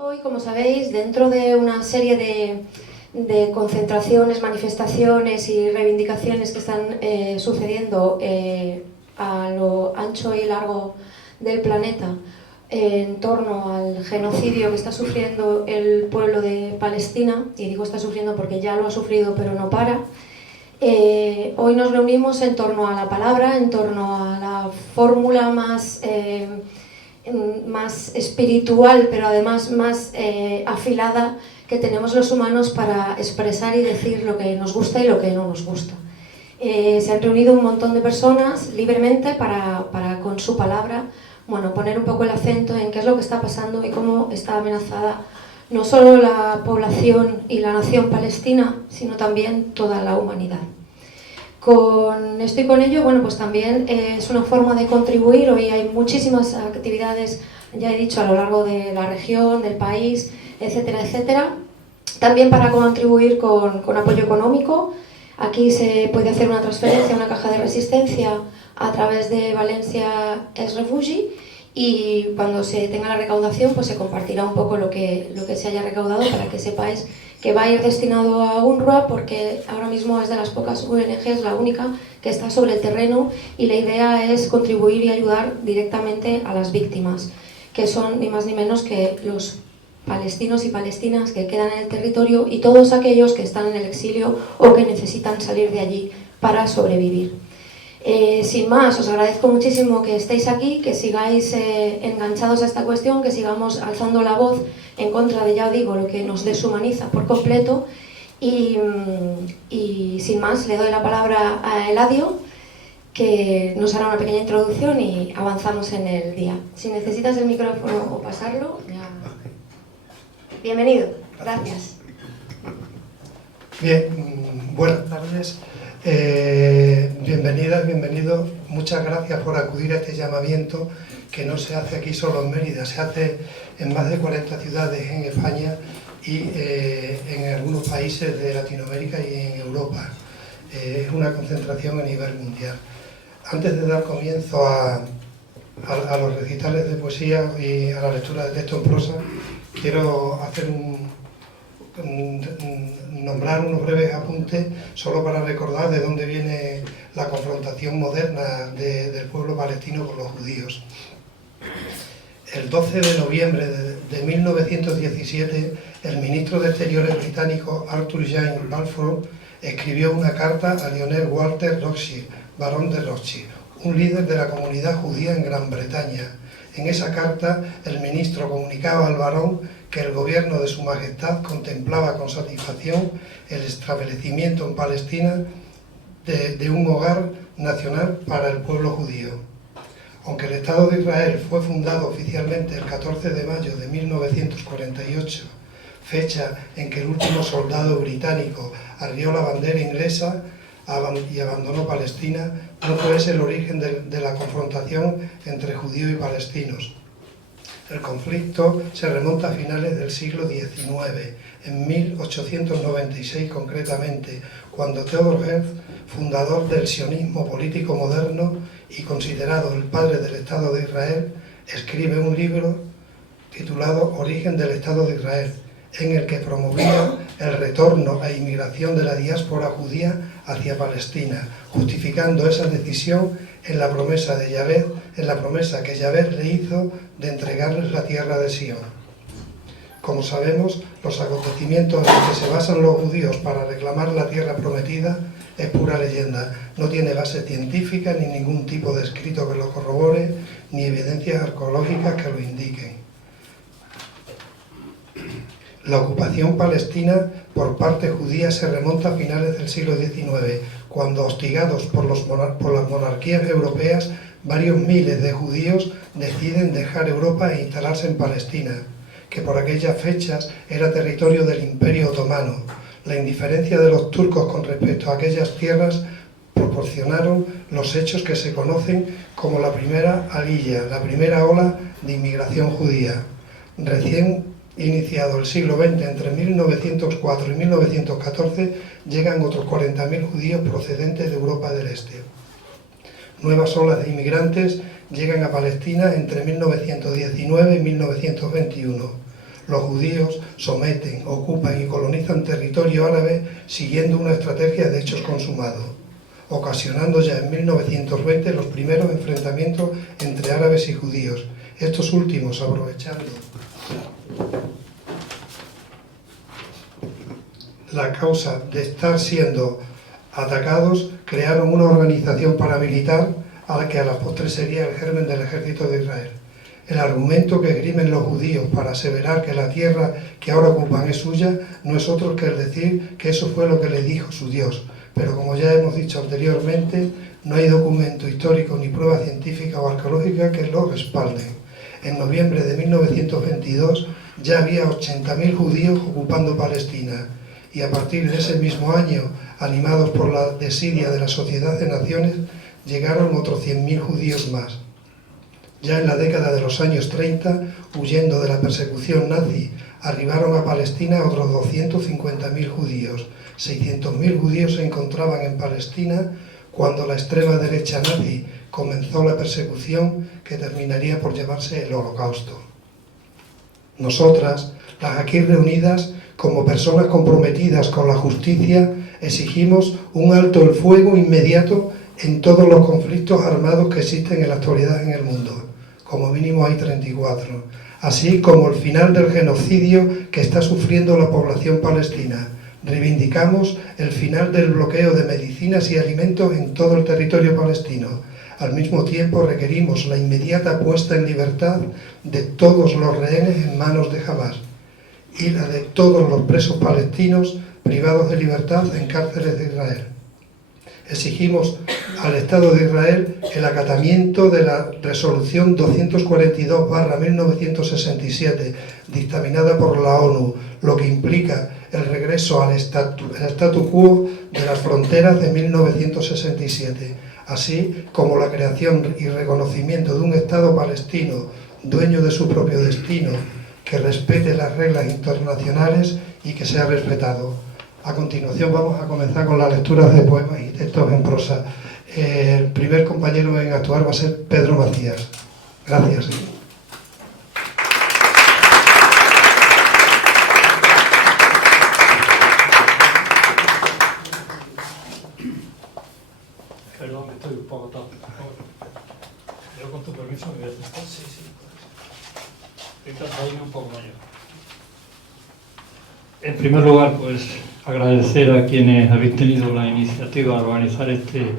Hoy, como sabéis, dentro de una serie de concentraciones, manifestaciones y reivindicaciones que están sucediendo a lo ancho y largo del planeta en torno al genocidio que está sufriendo el pueblo de Palestina, y digo está sufriendo porque ya lo ha sufrido pero no para, hoy nos reunimos en torno a la palabra, en torno a la fórmula más espiritual, pero además más afilada que tenemos los humanos para expresar y decir lo que nos gusta y lo que no nos gusta. Se han reunido un montón de personas libremente para con su palabra, bueno, poner un poco el acento en qué es lo que está pasando y cómo está amenazada no solo la población y la nación palestina, sino también toda la humanidad. Con esto y con ello, bueno, pues también es una forma de contribuir. Hoy hay muchísimas actividades, ya he dicho, a lo largo de la región, del país, etcétera, etcétera. También para contribuir con apoyo económico. Aquí se puede hacer una transferencia a una caja de resistencia a través de Valencia es Refugi, y cuando se tenga la recaudación pues se compartirá un poco lo que se haya recaudado, para que sepáis que va a ir destinado a UNRWA, porque ahora mismo es de las pocas ONGs, la única, que está sobre el terreno, y la idea es contribuir y ayudar directamente a las víctimas, que son ni más ni menos que los palestinos y palestinas que quedan en el territorio y todos aquellos que están en el exilio o que necesitan salir de allí para sobrevivir. Sin más, os agradezco muchísimo que estéis aquí, que sigáis enganchados a esta cuestión, que sigamos alzando la voz en contra de, ya os digo, lo que nos deshumaniza por completo. Y sin más, le doy la palabra a Eladio, que nos hará una pequeña introducción y avanzamos en el día. Si necesitas el micrófono o pasarlo, ya... Bienvenido, gracias. Bien, buenas tardes. Bienvenidas, bienvenidos. Muchas gracias por acudir a este llamamiento que no se hace aquí solo en Mérida, se hace en más de 40 ciudades en España y en algunos países de Latinoamérica y en Europa. Es una concentración a nivel mundial. Antes de dar comienzo a los recitales de poesía y a la lectura de texto en prosa, quiero hacer nombrar unos breves apuntes solo para recordar de dónde viene la confrontación moderna del pueblo palestino con los judíos. El 12 de noviembre de 1917, el ministro de Exteriores británico Arthur James Balfour escribió una carta a Lionel Walter Rothschild, barón de Rothschild, un líder de la comunidad judía en Gran Bretaña. En esa carta, el ministro comunicaba al barón que el gobierno de su majestad contemplaba con satisfacción el establecimiento en Palestina de un hogar nacional para el pueblo judío. Aunque el Estado de Israel fue fundado oficialmente el 14 de mayo de 1948, fecha en que el último soldado británico arrió la bandera inglesa y abandonó Palestina, no fue ese el origen de la confrontación entre judíos y palestinos. El conflicto se remonta a finales del siglo XIX, en 1896 concretamente, cuando Theodor Herzl, fundador del sionismo político moderno y considerado el padre del Estado de Israel, escribe un libro titulado Origen del Estado de Israel, en el que promovía el retorno e inmigración de la diáspora judía hacia Palestina, justificando esa decisión en la promesa de Yahvé, en la promesa que Yahvé le hizo de entregarles la tierra de Sion. Como sabemos, los acontecimientos en los que se basan los judíos para reclamar la tierra prometida es pura leyenda, no tiene base científica ni ningún tipo de escrito que lo corrobore, ni evidencias arqueológicas que lo indiquen. La ocupación palestina por parte judía se remonta a finales del siglo XIX, cuando, hostigados por las monarquías europeas, varios miles de judíos deciden dejar Europa e instalarse en Palestina, que por aquellas fechas era territorio del Imperio Otomano. La indiferencia de los turcos con respecto a aquellas tierras proporcionaron los hechos que se conocen como la primera aliyah, la primera ola de inmigración judía. Recién iniciado el siglo XX, entre 1904 y 1914, llegan otros 40.000 judíos procedentes de Europa del Este. Nuevas olas de inmigrantes llegan a Palestina entre 1919 y 1921. los judíos someten, ocupan y colonizan territorio árabe siguiendo una estrategia de hechos consumados, ocasionando ya en 1920 los primeros enfrentamientos entre árabes y judíos. Estos últimos, aprovechando la causa de estar siendo atacados, crearon una organización paramilitar a la que a la postre sería el germen del ejército de Israel. El argumento que esgrimen los judíos para aseverar que la tierra que ahora ocupan es suya no es otro que el decir que eso fue lo que le dijo su Dios. Pero como ya hemos dicho anteriormente, no hay documento histórico ni prueba científica o arqueológica que lo respalden. En noviembre de 1922 ya había 80.000 judíos ocupando Palestina y a partir de ese mismo año, animados por la desidia de la Sociedad de Naciones, llegaron otros 100.000 judíos más. Ya en la década de los años 30, huyendo de la persecución nazi, arribaron a Palestina otros 250.000 judíos. 600.000 judíos se encontraban en Palestina cuando la extrema derecha nazi comenzó la persecución que terminaría por llamarse el Holocausto. Nosotras, las aquí reunidas, como personas comprometidas con la justicia, exigimos un alto el fuego inmediato en todos los conflictos armados que existen en la actualidad en el mundo. Como mínimo hay 34, así como el final del genocidio que está sufriendo la población palestina. Reivindicamos el final del bloqueo de medicinas y alimentos en todo el territorio palestino. Al mismo tiempo requerimos la inmediata puesta en libertad de todos los rehenes en manos de Hamás y la de todos los presos palestinos privados de libertad en cárceles de Israel. Exigimos al Estado de Israel el acatamiento de la resolución 242/1967 dictaminada por la ONU, lo que implica el regreso al statu quo de las fronteras de 1967, así como la creación y reconocimiento de un Estado palestino dueño de su propio destino, que respete las reglas internacionales y que sea respetado. A continuación vamos a comenzar con las lecturas de poemas y textos en prosa. El primer compañero en actuar va a ser Pedro Macías. Gracias. Perdón, estoy un poco tonto. Pero con tu permiso me voy a acercar. Sí. Intento irme un poco mayor. En primer lugar, pues agradecer a quienes habéis tenido la iniciativa de organizar este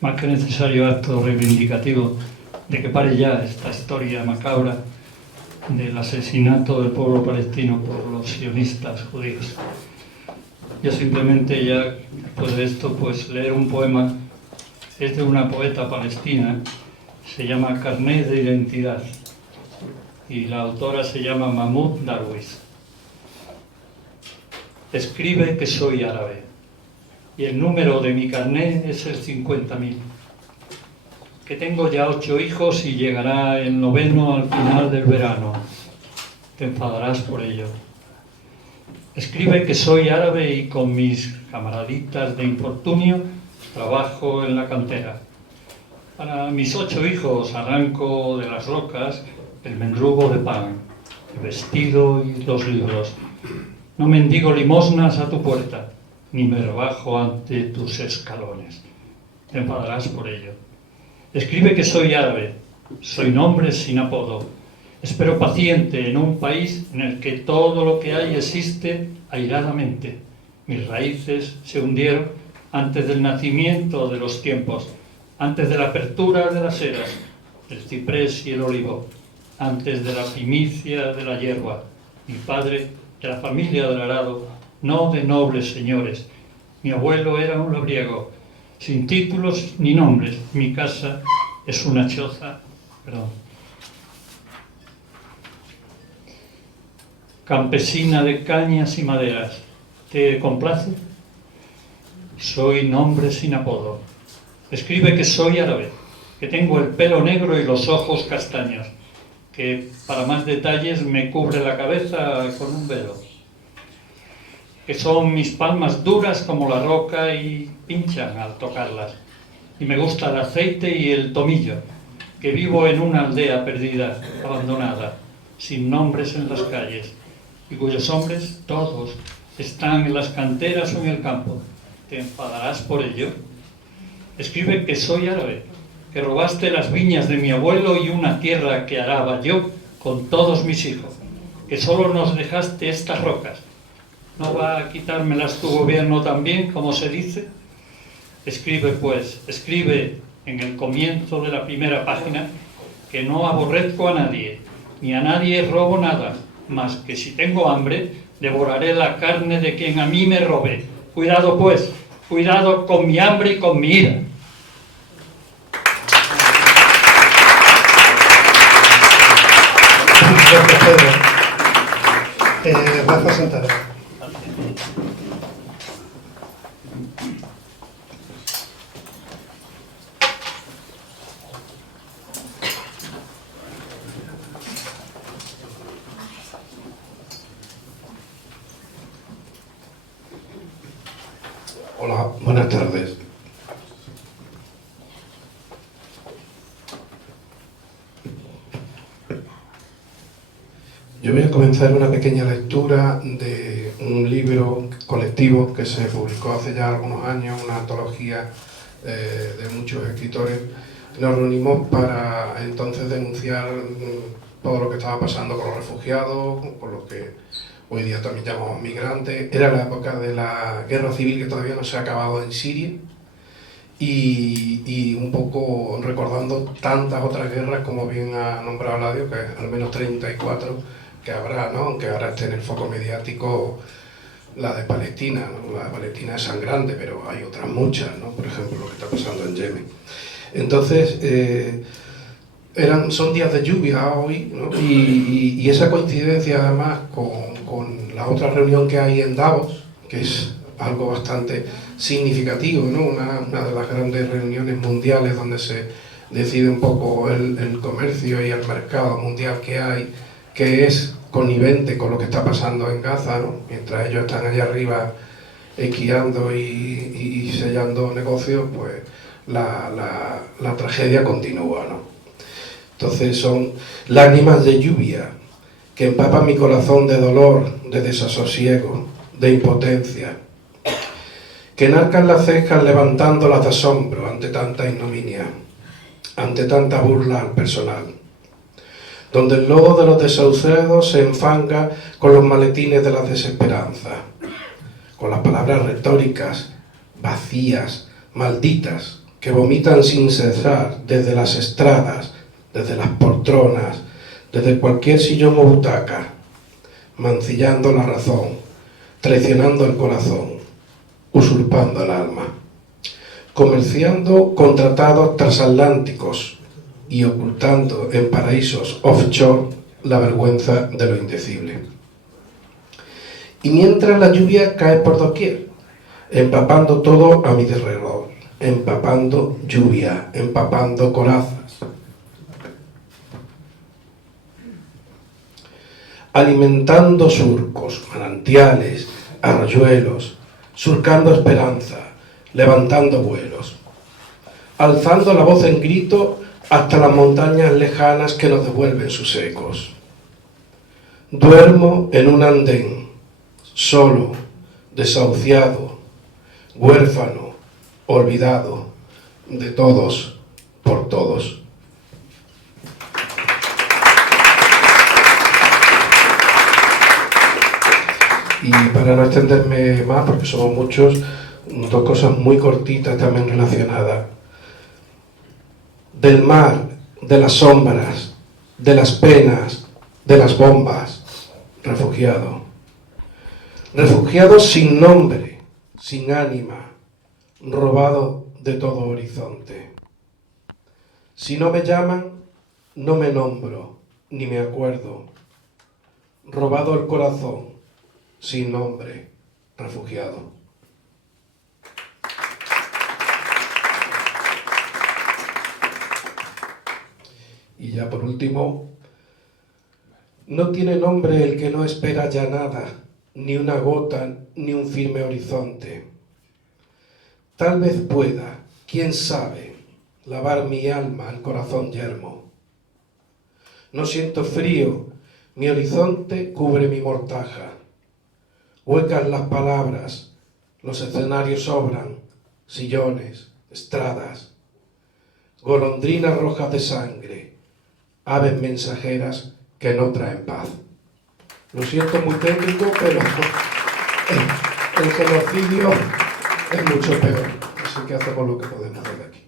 más que necesario acto reivindicativo de que pare ya esta historia macabra del asesinato del pueblo palestino por los sionistas judíos. Yo simplemente ya, después de esto, pues leer un poema. Es de una poeta palestina, se llama Carnet de Identidad y la autora se llama Mahmoud Darwish. Escribe que soy árabe y el número de mi carnet es el 50.000, que tengo ya 8 hijos y llegará el 9º al final del verano. Te enfadarás por ello. Escribe que soy árabe y con mis camaraditas de infortunio trabajo en la cantera. Para mis 8 hijos arranco de las rocas el mendrugo de pan, el vestido y los libros. No mendigo limosnas a tu puerta, ni me rebajo ante tus escalones. Te enfadarás por ello. Escribe que soy árabe, soy nombre sin apodo. Espero paciente en un país en el que todo lo que hay existe airadamente. Mis raíces se hundieron antes del nacimiento de los tiempos, antes de la apertura de las eras, el ciprés y el olivo, antes de la primicia de la hierba. Mi padre, de la familia del arado, no de nobles señores. Mi abuelo era un labriego, sin títulos ni nombres. Mi casa es una choza, campesina de cañas y maderas. ¿Te complace? Soy nombre sin apodo. Escribe que soy árabe, que tengo el pelo negro y los ojos castaños, que para más detalles me cubre la cabeza con un velo, que son mis palmas duras como la roca y pinchan al tocarlas, y me gusta el aceite y el tomillo, que vivo en una aldea perdida, abandonada, sin nombres en las calles, y cuyos hombres, todos, están en las canteras o en el campo. ¿Te enfadarás por ello? Escribe que soy árabe, que robaste las viñas de mi abuelo y una tierra que araba yo con todos mis hijos, que solo nos dejaste estas rocas. ¿No va a quitármelas tu gobierno también, como se dice? Escribe, pues, escribe en el comienzo de la primera página que no aborrezco a nadie, ni a nadie robo nada, mas que si tengo hambre, devoraré la carne de quien a mí me robe. Cuidado, pues, cuidado con mi hambre y con mi ira. Gracias, Pedro. Rafa Santana. Hola, buenas tardes. Yo voy a comenzar una pequeña lectura de un libro colectivo que se publicó hace ya algunos años, una antología de muchos escritores. Nos reunimos para entonces denunciar todo lo que estaba pasando con los refugiados, con lo que hoy día también llamamos migrantes. Era la época de la guerra civil que todavía no se ha acabado en Siria y un poco recordando tantas otras guerras, como bien ha nombrado Ladio, que al menos 34 que habrá, ¿no? Aunque ahora esté en el foco mediático la de Palestina, ¿no? La de Palestina es sangrante, pero hay otras muchas, ¿no? Por ejemplo, lo que está pasando en Yemen. Entonces, son días de lluvia hoy, ¿no? Y esa coincidencia además con la otra reunión que hay en Davos, que es algo bastante significativo, ¿no? Una de las grandes reuniones mundiales donde se decide un poco el comercio y el mercado mundial que hay, que es connivente con lo que está pasando en Gaza, ¿no? Mientras ellos están allá arriba esquiando y sellando negocios, pues la tragedia continúa, ¿no? Entonces son lágrimas de lluvia que empapan mi corazón de dolor, de desasosiego, de impotencia, que enarcan las cejas levantándolas de asombro ante tanta ignominia, ante tanta burla al personal, donde el lodo de los desahuciados se enfanga con los maletines de la desesperanza, con las palabras retóricas, vacías, malditas, que vomitan sin cesar desde las estradas, desde las poltronas, desde cualquier sillón o butaca, mancillando la razón, traicionando el corazón, usurpando el alma, comerciando con tratados transatlánticos y ocultando en paraísos offshore la vergüenza de lo indecible. Y mientras la lluvia cae por doquier, empapando todo a mi alrededor, empapando lluvia, empapando corazas, alimentando surcos, manantiales, arroyuelos, surcando esperanza, levantando vuelos, alzando la voz en grito hasta las montañas lejanas que nos devuelven sus ecos. Duermo en un andén, solo, desahuciado, huérfano, olvidado, de todos, por todos. Y para no extenderme más, porque somos muchos, dos cosas muy cortitas también relacionadas. Del mar, de las sombras, de las penas, de las bombas, refugiado. Refugiado sin nombre, sin ánima, robado de todo horizonte. Si no me llaman, no me nombro, ni me acuerdo. Robado el corazón, sin nombre, refugiado. Y ya por último, no tiene nombre el que no espera ya nada, ni una gota, ni un firme horizonte. Tal vez pueda, quién sabe, lavar mi alma al corazón yermo. No siento frío, Mi horizonte cubre mi mortaja. Huecas las palabras, los escenarios sobran, sillones, estradas, golondrinas rojas de sangre, aves mensajeras que no traen paz. Lo siento muy técnico, pero el genocidio es mucho peor, así que hacemos lo que podemos desde aquí.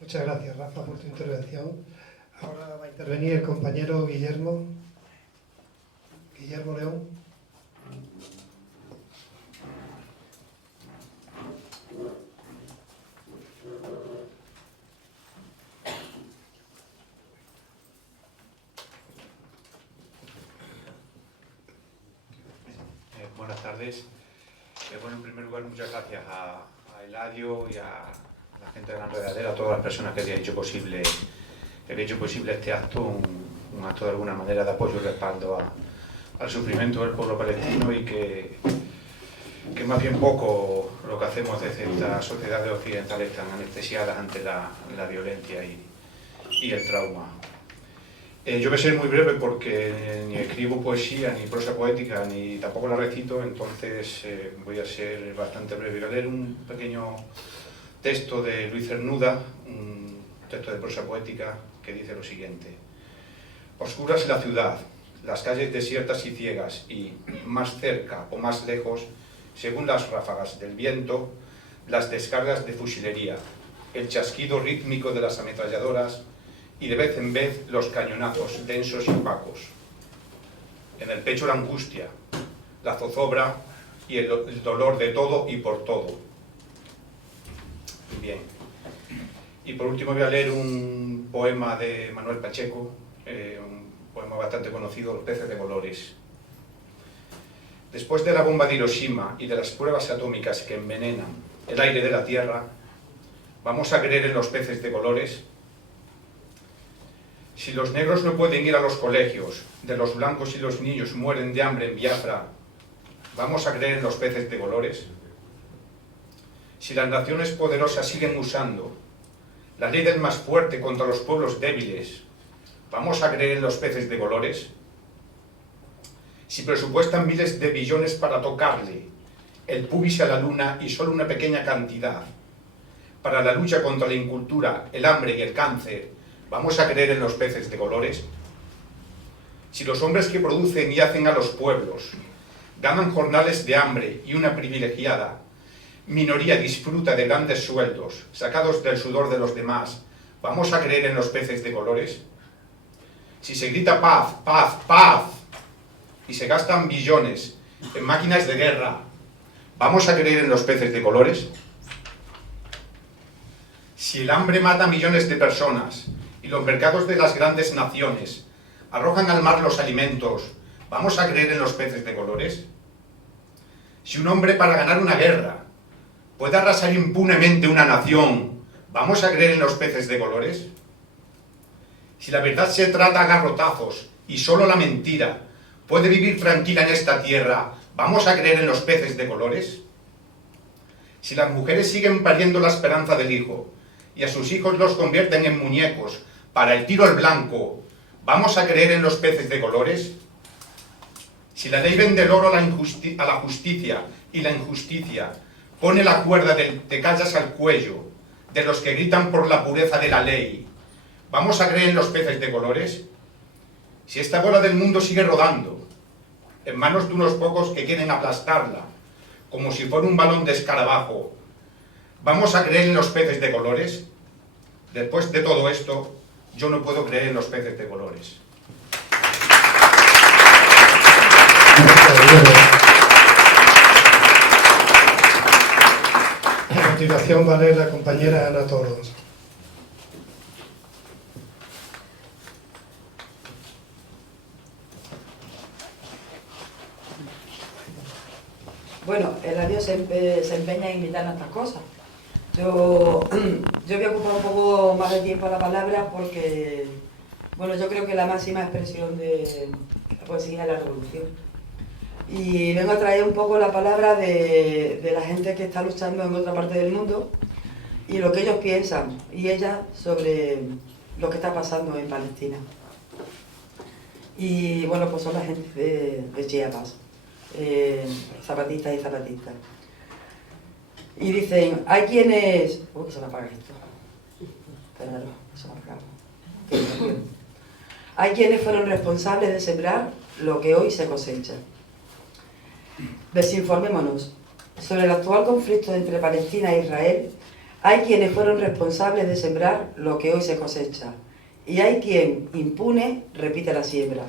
Muchas gracias, Rafa, por tu intervención. Ahora va a intervenir el compañero Guillermo León. Buenas tardes. Bueno, en primer lugar, muchas gracias a Eladio y a la gente de la Enredadera, a todas las personas que han hecho posible este acto, un acto de alguna manera de apoyo y respaldo al sufrimiento del pueblo palestino, y que más bien poco lo que hacemos desde estas sociedades occidentales tan anestesiadas ante la violencia y el trauma. Yo voy a ser muy breve porque ni escribo poesía, ni prosa poética, ni tampoco la recito, entonces voy a ser bastante breve. Voy a leer un pequeño texto de Luis Cernuda, un texto de prosa poética que dice lo siguiente. Oscura es la ciudad, las calles desiertas y ciegas, y más cerca o más lejos, según las ráfagas del viento, las descargas de fusilería, el chasquido rítmico de las ametralladoras, y de vez en vez los cañonazos densos y opacos. En el pecho la angustia, la zozobra y el dolor de todo y por todo. Bien. Y por último voy a leer un poema de Manuel Pacheco, un poema bastante conocido, Los peces de colores. Después de la bomba de Hiroshima y de las pruebas atómicas que envenenan el aire de la Tierra, ¿vamos a creer en los peces de colores? Si los negros no pueden ir a los colegios, de los blancos y los niños mueren de hambre en Biafra, ¿vamos a creer en los peces de colores? Si las naciones poderosas siguen usando la ley del más fuerte contra los pueblos débiles, ¿vamos a creer en los peces de colores? Si presupuestan miles de billones para tocarle el pubis a la luna y solo una pequeña cantidad para la lucha contra la incultura, el hambre y el cáncer, ¿vamos a creer en los peces de colores? Si los hombres que producen y hacen a los pueblos ganan jornales de hambre y una privilegiada minoría disfruta de grandes sueldos sacados del sudor de los demás, ¿vamos a creer en los peces de colores? Si se grita paz, paz, paz y se gastan billones en máquinas de guerra, ¿vamos a creer en los peces de colores? Si el hambre mata a millones de personas y los mercados de las grandes naciones arrojan al mar los alimentos, ¿vamos a creer en los peces de colores? Si un hombre para ganar una guerra puede arrasar impunemente una nación, ¿vamos a creer en los peces de colores? Si la verdad se trata a garrotazos y solo la mentira puede vivir tranquila en esta tierra, ¿vamos a creer en los peces de colores? Si las mujeres siguen pariendo la esperanza del hijo y a sus hijos los convierten en muñecos para el tiro al blanco, ¿vamos a creer en los peces de colores? Si la ley vende el oro a la justicia y la injusticia pone la cuerda del te callas al cuello de los que gritan por la pureza de la ley, ¿vamos a creer en los peces de colores? Si esta bola del mundo sigue rodando en manos de unos pocos que quieren aplastarla como si fuera un balón de escarabajo, ¿vamos a creer en los peces de colores? Después de todo esto, yo no puedo creer en los peces de colores. A continuación va a leer la compañera Ana Toros. Bueno, Eladio se empeña en invitarnos a estas cosas. Yo voy a ocupar un poco más de tiempo a la palabra porque, bueno, yo creo que la máxima expresión de la poesía es la revolución. Y vengo a traer un poco la palabra de la gente que está luchando en otra parte del mundo y lo que ellos piensan y ellas sobre lo que está pasando en Palestina. Y bueno, pues son la gente de Chiapas, zapatistas y zapatistas. Y dicen, hay quienes... Uy, que se me apaga esto. Espéralo, se me ha apagado. Hay quienes fueron responsables de sembrar lo que hoy se cosecha. Desinformémonos. Sobre el actual conflicto entre Palestina e Israel, hay quienes fueron responsables de sembrar lo que hoy se cosecha. Y hay quien, impune, repite la siembra.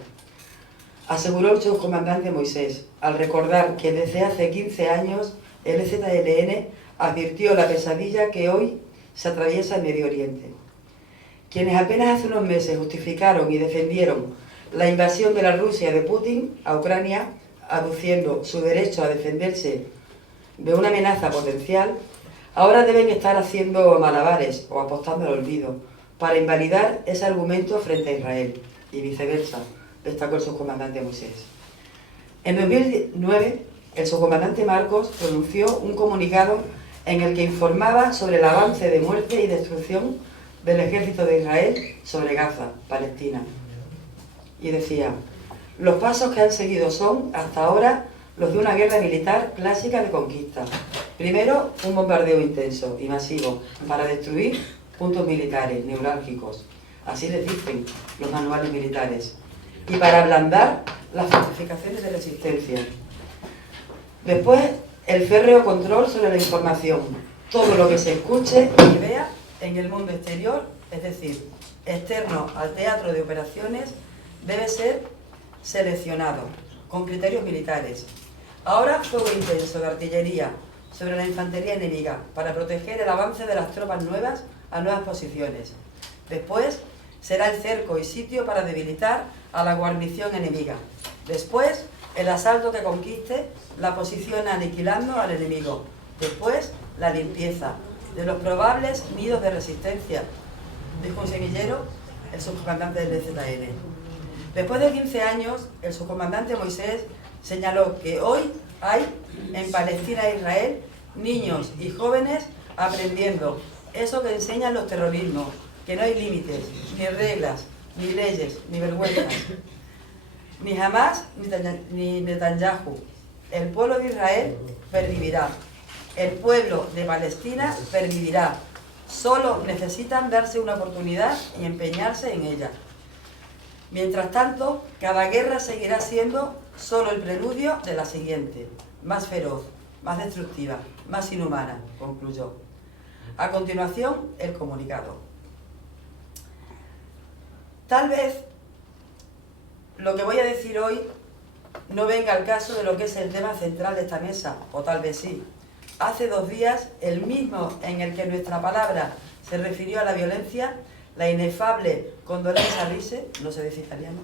Aseguró el subcomandante Moisés, al recordar que desde hace 15 años el EZLN advirtió la pesadilla que hoy se atraviesa en Medio Oriente. Quienes apenas hace unos meses justificaron y defendieron la invasión de la Rusia de Putin a Ucrania, aduciendo su derecho a defenderse de una amenaza potencial, ahora deben estar haciendo malabares o apostando al olvido para invalidar ese argumento frente a Israel, y viceversa, destacó el subcomandante Moisés. En 2009, el subcomandante Marcos pronunció un comunicado en el que informaba sobre el avance de muerte y destrucción del ejército de Israel sobre Gaza, Palestina. Y decía, los pasos que han seguido son, hasta ahora, los de una guerra militar clásica de conquista. Primero, un bombardeo intenso y masivo para destruir puntos militares neurálgicos, así les dicen los manuales militares, y para ablandar las fortificaciones de resistencia. Después, el férreo control sobre la información, todo lo que se escuche y vea en el mundo exterior, es decir, externo al teatro de operaciones, debe ser seleccionado, con criterios militares. Ahora, fuego intenso de artillería sobre la infantería enemiga, para proteger el avance de las tropas nuevas a nuevas posiciones. Después, será el cerco y sitio para debilitar a la guarnición enemiga. Después, el asalto que conquiste la posición aniquilando al enemigo. Después, la limpieza de los probables nidos de resistencia, dijo un semillero, el subcomandante del EZLN. Después de 15 años, el subcomandante Moisés señaló que hoy hay en Palestina e Israel niños y jóvenes aprendiendo eso que enseñan los terrorismos, que no hay límites, ni reglas, ni leyes, ni vergüenzas. Ni Hamas ni Netanyahu. El pueblo de Israel pervivirá. El pueblo de Palestina pervivirá. Solo necesitan darse una oportunidad y empeñarse en ella. Mientras tanto, cada guerra seguirá siendo solo el preludio de la siguiente, más feroz, más destructiva, más inhumana, concluyó. A continuación, el comunicado. Tal vez lo que voy a decir hoy no venga al caso de lo que es el tema central de esta mesa, o tal vez sí. Hace 2 días, el mismo en el que nuestra palabra se refirió a la violencia, la inefable Condoleezza Rice, no sé decir italiano,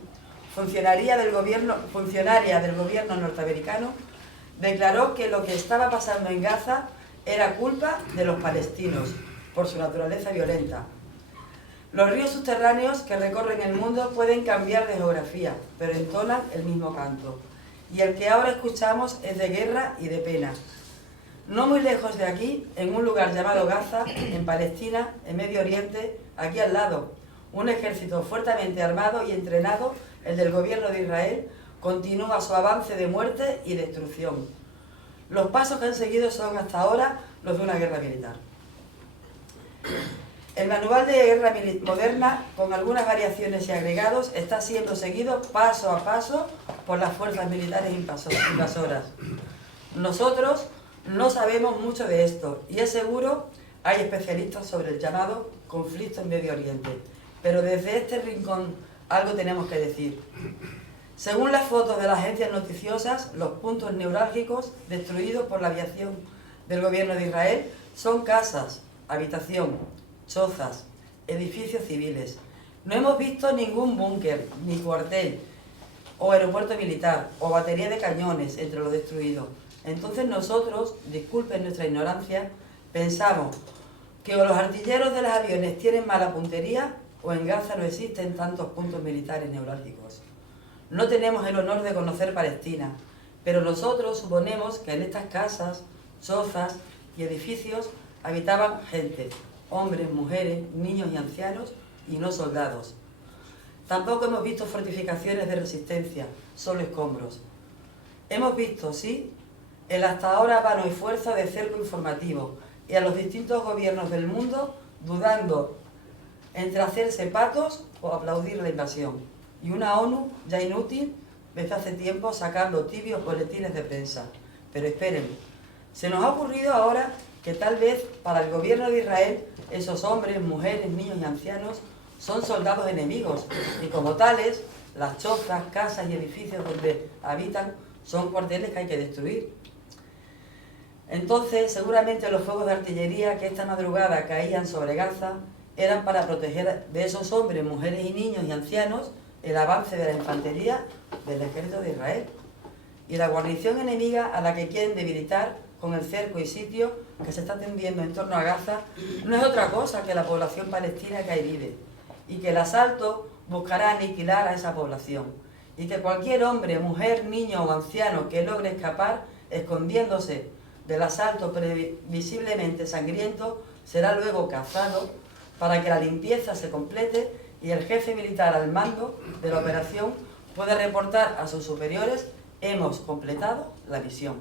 funcionaria del gobierno norteamericano, declaró que lo que estaba pasando en Gaza era culpa de los palestinos, por su naturaleza violenta. Los ríos subterráneos que recorren el mundo pueden cambiar de geografía, pero entonan el mismo canto. Y el que ahora escuchamos es de guerra y de pena. No muy lejos de aquí, en un lugar llamado Gaza, en Palestina, en Medio Oriente, aquí al lado, un ejército fuertemente armado y entrenado, el del gobierno de Israel, continúa su avance de muerte y destrucción. Los pasos que han seguido son hasta ahora los de una guerra militar. El manual de guerra moderna, con algunas variaciones y agregados, está siendo seguido paso a paso por las fuerzas militares invasoras. Nosotros no sabemos mucho de esto, y es seguro hay especialistas sobre el llamado conflicto en Medio Oriente, pero desde este rincón algo tenemos que decir. Según las fotos de las agencias noticiosas, los puntos neurálgicos destruidos por la aviación del gobierno de Israel son casas, habitación, chozas, edificios civiles. No hemos visto ningún búnker, ni cuartel, o aeropuerto militar, o batería de cañones entre lo destruido. Entonces nosotros, disculpen nuestra ignorancia, pensamos que o los artilleros de los aviones tienen mala puntería, o en Gaza no existen tantos puntos militares neurálgicos. No tenemos el honor de conocer Palestina, pero nosotros suponemos que en estas casas, chozas y edificios habitaban gente, hombres, mujeres, niños y ancianos, y no soldados. Tampoco hemos visto fortificaciones de resistencia, solo escombros. Hemos visto, sí, el hasta ahora vano esfuerzo de cerco informativo y a los distintos gobiernos del mundo dudando entre hacerse patos o aplaudir la invasión. Y una ONU ya inútil desde hace tiempo sacando tibios boletines de prensa. Pero esperen, se nos ha ocurrido ahora que tal vez para el gobierno de Israel esos hombres, mujeres, niños y ancianos son soldados enemigos y como tales las chozas, casas y edificios donde habitan son cuarteles que hay que destruir. Entonces seguramente los fuegos de artillería que esta madrugada caían sobre Gaza eran para proteger de esos hombres, mujeres y niños y ancianos el avance de la infantería del ejército de Israel y la guarnición enemiga a la que quieren debilitar con el cerco y sitio que se está tendiendo en torno a Gaza no es otra cosa que la población palestina que ahí vive y que el asalto buscará aniquilar a esa población y que cualquier hombre, mujer, niño o anciano que logre escapar escondiéndose del asalto previsiblemente sangriento será luego cazado para que la limpieza se complete y el jefe militar al mando de la operación pueda reportar a sus superiores: hemos completado la misión.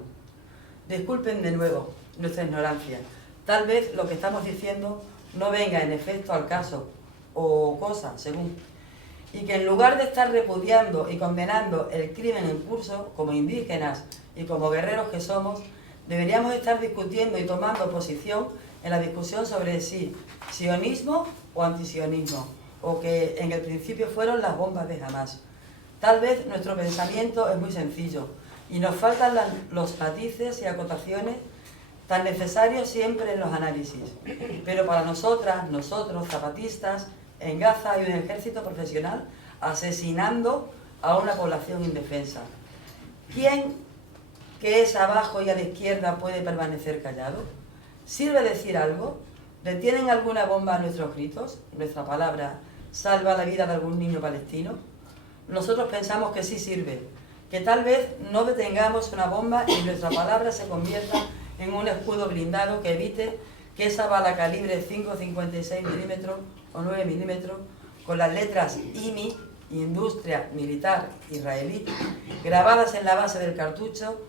Disculpen de nuevo nuestra ignorancia. Tal vez lo que estamos diciendo no venga en efecto al caso, o cosa, según. Y que en lugar de estar repudiando y condenando el crimen en curso, como indígenas y como guerreros que somos, deberíamos estar discutiendo y tomando posición en la discusión sobre si sionismo o antisionismo, o que en el principio fueron las bombas de Hamás. Tal vez nuestro pensamiento es muy sencillo y nos faltan los matices y acotaciones tan necesarios siempre en los análisis. Pero para nosotras, nosotros, zapatistas, en Gaza hay un ejército profesional asesinando a una población indefensa. ¿Quién que es abajo y a la izquierda puede permanecer callado? ¿Sirve decir algo? ¿Detienen alguna bomba a nuestros gritos? ¿Nuestra palabra salva la vida de algún niño palestino? Nosotros pensamos que sí sirve, que tal vez no detengamos una bomba y nuestra palabra se convierta en un escudo blindado que evite que esa bala calibre 5,56 milímetros o 9 milímetros con las letras IMI, Industria Militar Israelí, grabadas en la base del cartucho,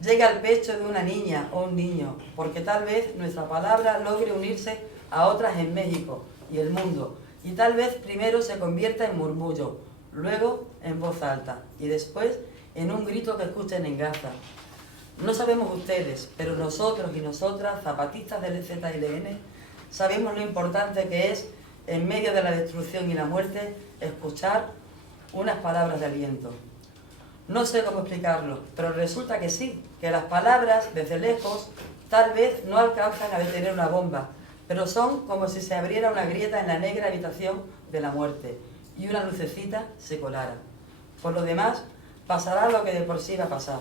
llegue al pecho de una niña o un niño, porque tal vez nuestra palabra logre unirse a otras en México y el mundo, y tal vez primero se convierta en murmullo, luego en voz alta, y después en un grito que escuchen en Gaza. No sabemos ustedes, pero nosotros y nosotras, zapatistas del ZLN, sabemos lo importante que es, en medio de la destrucción y la muerte, escuchar unas palabras de aliento. No sé cómo explicarlo, pero resulta que sí, que las palabras, desde lejos, tal vez no alcanzan a detener una bomba, pero son como si se abriera una grieta en la negra habitación de la muerte y una lucecita se colara. Por lo demás, pasará lo que de por sí va a pasar.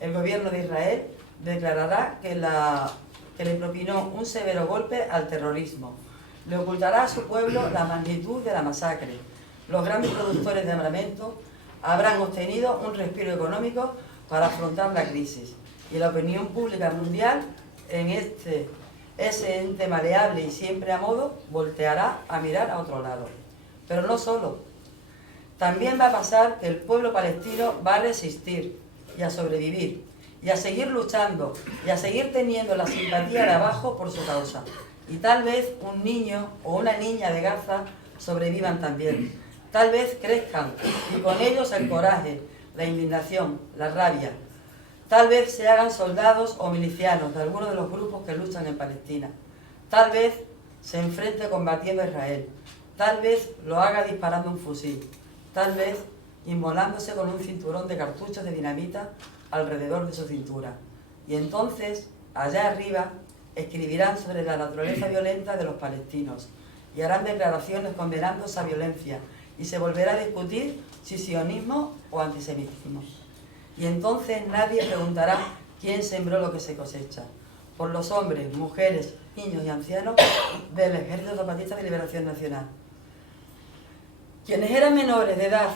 El gobierno de Israel declarará que le propinó un severo golpe al terrorismo. Le ocultará a su pueblo la magnitud de la masacre. Los grandes productores de armamento habrán obtenido un respiro económico para afrontar la crisis. Y la opinión pública mundial, en ese ente maleable y siempre a modo, volteará a mirar a otro lado. Pero no solo. También va a pasar que el pueblo palestino va a resistir y a sobrevivir, y a seguir luchando, y a seguir teniendo la simpatía de abajo por su causa. Y tal vez un niño o una niña de Gaza sobrevivan también. Tal vez crezcan, y con ellos el coraje, la indignación, la rabia. Tal vez se hagan soldados o milicianos de alguno de los grupos que luchan en Palestina. Tal vez se enfrente combatiendo a Israel. Tal vez lo haga disparando un fusil. Tal vez inmolándose con un cinturón de cartuchos de dinamita alrededor de su cintura. Y entonces, allá arriba, escribirán sobre la naturaleza violenta de los palestinos y harán declaraciones condenando esa violencia y se volverá a discutir si sionismo o antisemitismo. Y entonces nadie preguntará quién sembró lo que se cosecha, por los hombres, mujeres, niños y ancianos del Ejército Zapatista de Liberación Nacional. Quienes eran menores de edad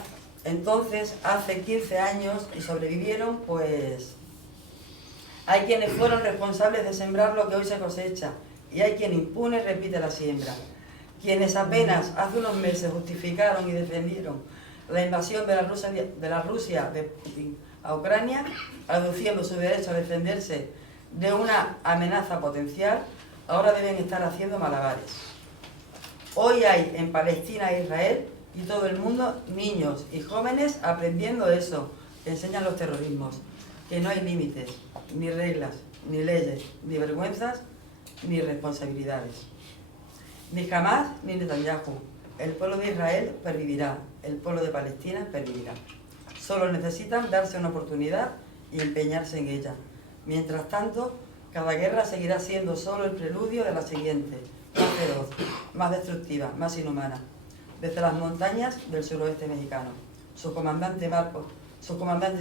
entonces, hace 15 años, y sobrevivieron, pues hay quienes fueron responsables de sembrar lo que hoy se cosecha, y hay quien impune repite la siembra. quienes apenas hace unos meses justificaron y defendieron la invasión de la Rusia de Putin a Ucrania, aduciendo su derecho a defenderse de una amenaza potencial, ahora deben estar haciendo malabares. Hoy hay en Palestina e Israel y todo el mundo niños y jóvenes aprendiendo eso que enseñan los terrorismos, que no hay límites, ni reglas, ni leyes, ni vergüenzas, ni responsabilidades. Ni Hamas ni Netanyahu. El pueblo de Israel pervivirá, el pueblo de Palestina pervivirá. Solo necesitan darse una oportunidad y empeñarse en ella. Mientras tanto, cada guerra seguirá siendo solo el preludio de la siguiente, más feroz, más destructiva, más inhumana. Desde las montañas del suroeste mexicano. Su comandante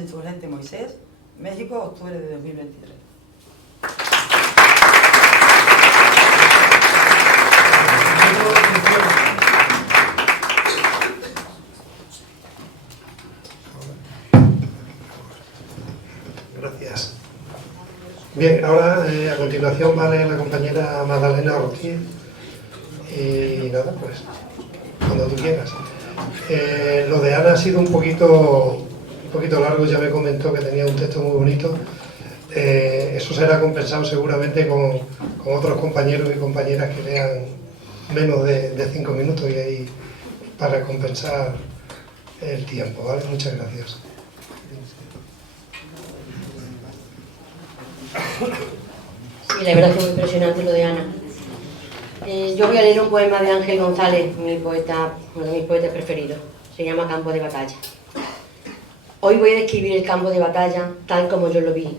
insurgente Moisés, México, octubre de 2023. Gracias. Bien, ahora a continuación va a leer la compañera Magdalena Ortiz. Y nada, pues, cuando tú quieras. Lo de Ana ha sido un poquito largo, ya me comentó que tenía un texto muy bonito. Eso será compensado seguramente con otros compañeros y compañeras que lean menos de 5 minutos y ahí para compensar el tiempo, ¿vale? Muchas gracias. Sí, la verdad es que es muy impresionante lo de Ana. Yo voy a leer un poema de Ángel González, uno de mis poetas preferidos. Se llama Campo de batalla. Hoy voy a describir el campo de batalla tal como yo lo vi.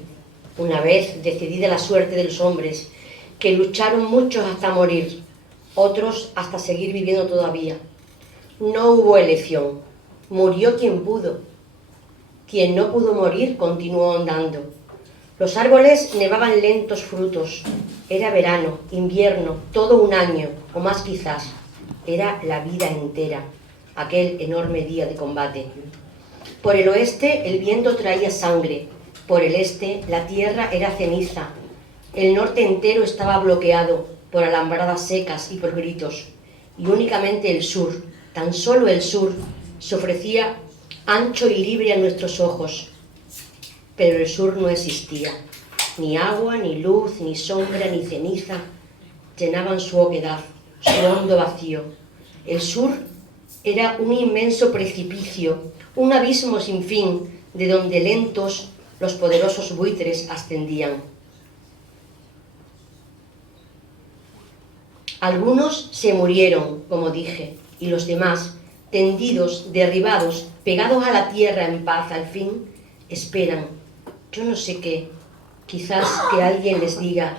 Una vez decidida la suerte de los hombres, que lucharon muchos hasta morir, otros hasta seguir viviendo todavía. No hubo elección. Murió quien pudo. Quien no pudo morir continuó andando. Los árboles nevaban lentos frutos. Era verano, invierno, todo un año, o más quizás. Era la vida entera, aquel enorme día de combate. Por el oeste el viento traía sangre, por el este la tierra era ceniza. El norte entero estaba bloqueado por alambradas secas y por gritos. Y únicamente el sur, tan solo el sur, se ofrecía ancho y libre a nuestros ojos. Pero el sur no existía. Ni agua, ni luz, ni sombra, ni ceniza llenaban su oquedad, su hondo vacío. El sur era un inmenso precipicio, un abismo sin fin, de donde lentos los poderosos buitres ascendían. Algunos se murieron, como dije, y los demás, tendidos, derribados, pegados a la tierra en paz al fin, esperan, yo no sé qué, quizás que alguien les diga,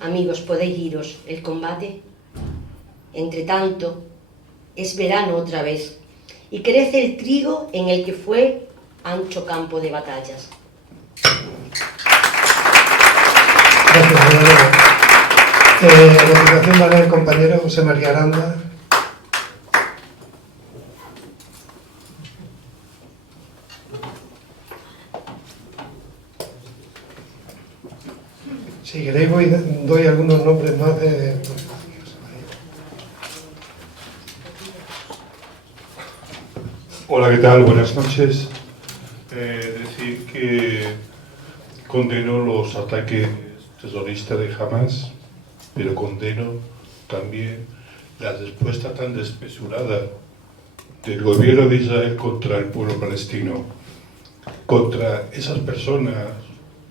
amigos, podéis iros, el combate. Entre tanto, es verano otra vez, y crece el trigo en el que fue ancho campo de batallas. Gracias, Magdalena. A continuación va a leer el compañero José María Aranda. Si queréis doy algunos nombres más de... Hola, ¿qué tal? Buenas noches. Decir que condeno los ataques terroristas de Hamas, pero condeno también la respuesta tan desmesurada del gobierno de Israel contra el pueblo palestino, contra esas personas,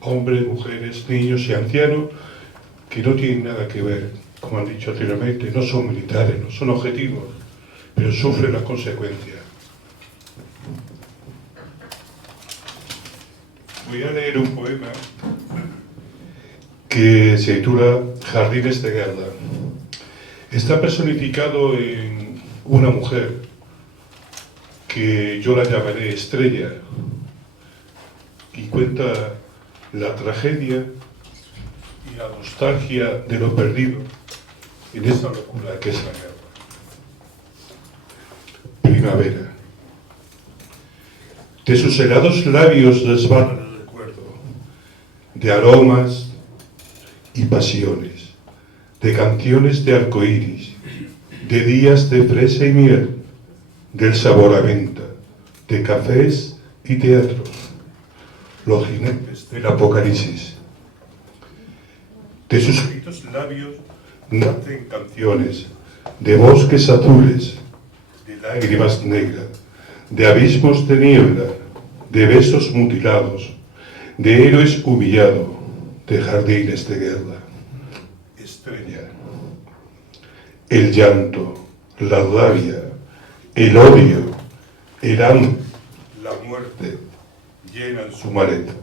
hombres, mujeres, niños y ancianos, que no tienen nada que ver, como han dicho anteriormente, no son militares, no son objetivos, pero sufren las consecuencias. Voy a leer un poema que se titula Jardines de guerra. Está personificado en una mujer que yo la llamaré Estrella y cuenta la tragedia y la nostalgia de lo perdido en esa locura que es la guerra. Primavera. De sus helados labios resbala el recuerdo de aromas y pasiones, de canciones de arcoíris, de días de fresa y miel, del sabor a menta, de cafés y teatros, los jinetes del Apocalipsis. De sus gritos labios nacen canciones, de bosques azules, de lágrimas negras, de abismos de niebla, de besos mutilados, de héroes humillados, de jardines de guerra. Estrella. El llanto, la rabia, el odio, el hambre, la muerte llenan su maleta.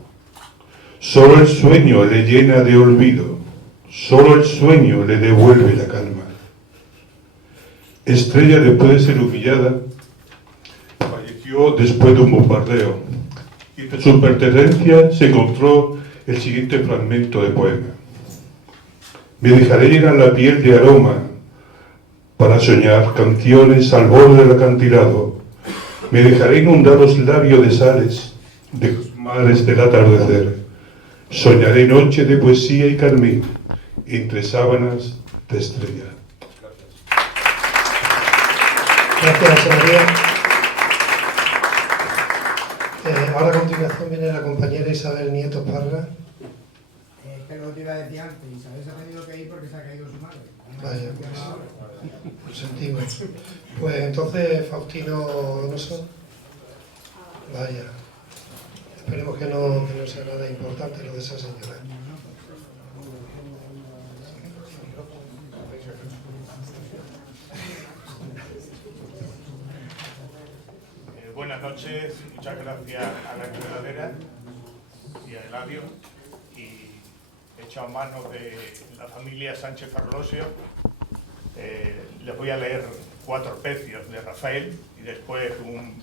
Solo el sueño le llena de olvido, solo el sueño le devuelve la calma. Estrella, después de ser humillada, falleció después de un bombardeo, y entre sus pertenencias se encontró el siguiente fragmento de poema. Me dejaré llenar la piel de aroma para soñar canciones al borde del acantilado. Me dejaré inundar los labios de sales de los mares del atardecer. Soñaré noche de poesía y carmín entre sábanas de estrella. Gracias, María. Ahora a continuación viene la compañera Isabel Nieto Parra. Que lo que iba a decir antes, Isabel se ha tenido que ir porque se ha caído su madre. Vaya, lo sentimos. Pues entonces, Faustino Donoso. Vaya. Esperemos que no sea nada importante lo de esa señora. Buenas noches, muchas gracias a la Enredadera y a Eladio, y hecho a mano de la familia Sánchez Farlosio. Les voy a leer 4 pecios de Rafael y después un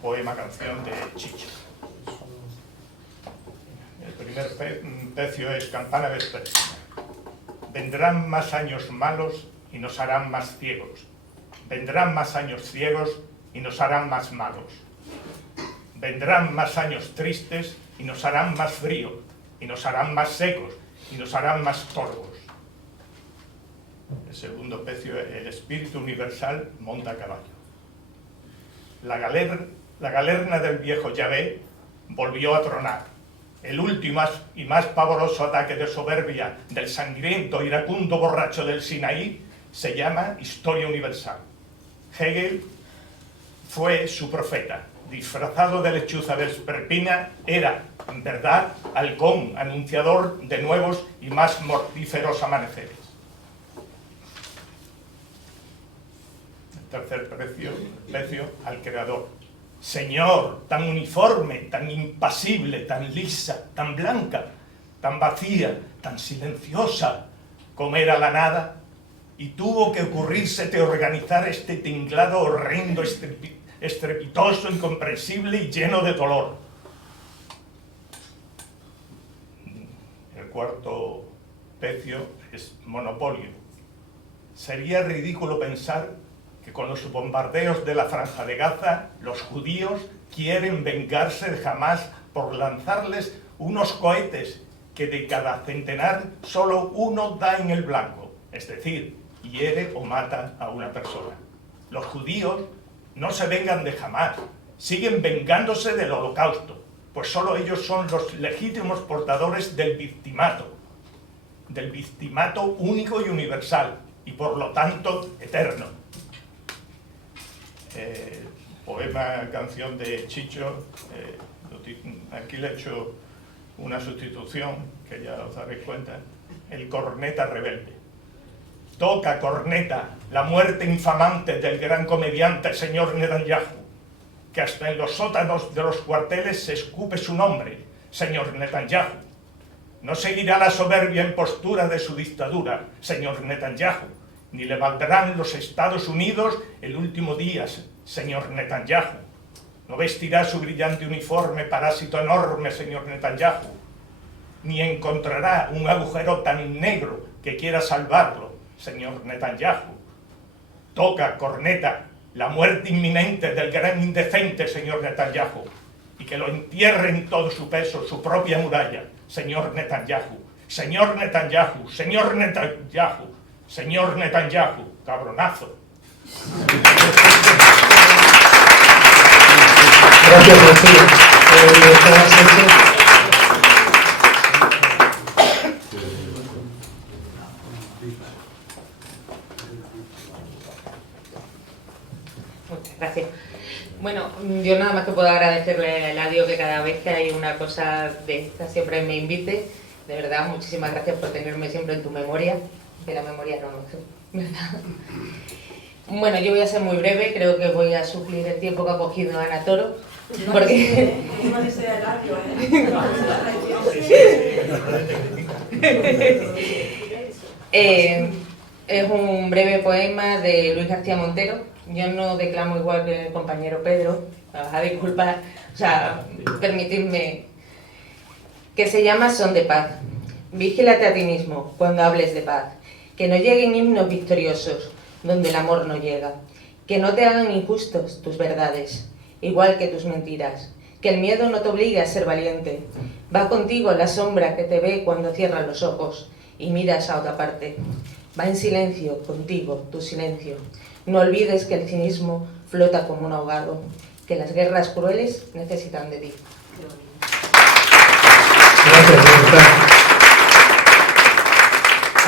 poema canción de Chicho. El primer pecio es Campana vespertina. Vendrán más años malos y nos harán más ciegos. Vendrán más años ciegos y nos harán más malos. Vendrán más años tristes y nos harán más frío, y nos harán más secos, y nos harán más torvos. El segundo pecio, el espíritu universal monta a caballo. La galerna del viejo Yahvé volvió a tronar. El último y más pavoroso ataque de soberbia del sangriento iracundo borracho del Sinaí se llama historia universal. Hegel fue su profeta. Disfrazado de lechuza vespertina, era, en verdad, halcón, anunciador de nuevos y más mortíferos amaneceres. El tercer precio al Creador. Señor, tan uniforme, tan impasible, tan lisa, tan blanca, tan vacía, tan silenciosa como era la nada, y tuvo que ocurrírsete organizar este tinglado horrendo, estrepitoso, incomprensible y lleno de dolor. El cuarto pecio es monopolio. Sería ridículo pensar que con los bombardeos de la Franja de Gaza los judíos quieren vengarse de Hamás por lanzarles unos cohetes que de cada centenar solo uno da en el blanco, es decir, hiere o mata a una persona. Los judíos no se vengan de Hamás, siguen vengándose del holocausto, pues solo ellos son los legítimos portadores del victimato único y universal, y por lo tanto eterno. Poema, canción de Chicho, aquí le he hecho una sustitución, que ya os daréis cuenta, el corneta rebelde. Toca, corneta, la muerte infamante del gran comediante señor Netanyahu, que hasta en los sótanos de los cuarteles se escupe su nombre, señor Netanyahu. No seguirá la soberbia impostura de su dictadura, señor Netanyahu, ni le valdrán los Estados Unidos el último día, señor Netanyahu. No vestirá su brillante uniforme parásito enorme, señor Netanyahu, ni encontrará un agujero tan negro que quiera salvarlo, señor Netanyahu. Toca, corneta, la muerte inminente del gran indecente, señor Netanyahu, y que lo entierre en todo su peso su propia muralla, señor Netanyahu. Señor Netanyahu, señor Netanyahu, señor Netanyahu, cabronazo, Gracias, Rocío. Muchas gracias. Bueno, yo nada más que puedo agradecerle a Eladio que cada vez que hay una cosa de esta siempre me invite. De verdad, muchísimas gracias por tenerme siempre en tu memoria, que la memoria no lo sé, ¿verdad? Bueno, yo voy a ser muy breve, creo que voy a suplir el tiempo que ha cogido Ana Toro, porque... Es un breve poema de Luis García Montero. Yo no declamo igual que el compañero Pedro, me vas a disculpar, o sea, permitidme, que se llama Son de Paz. Vigílate a ti mismo cuando hables de paz, que no lleguen himnos victoriosos donde el amor no llega, que no te hagan injustos tus verdades, igual que tus mentiras, que el miedo no te obligue a ser valiente, va contigo la sombra que te ve cuando cierras los ojos y miras a otra parte, va en silencio contigo tu silencio, no olvides que el cinismo flota como un ahogado, que las guerras crueles necesitan de ti. Gracias,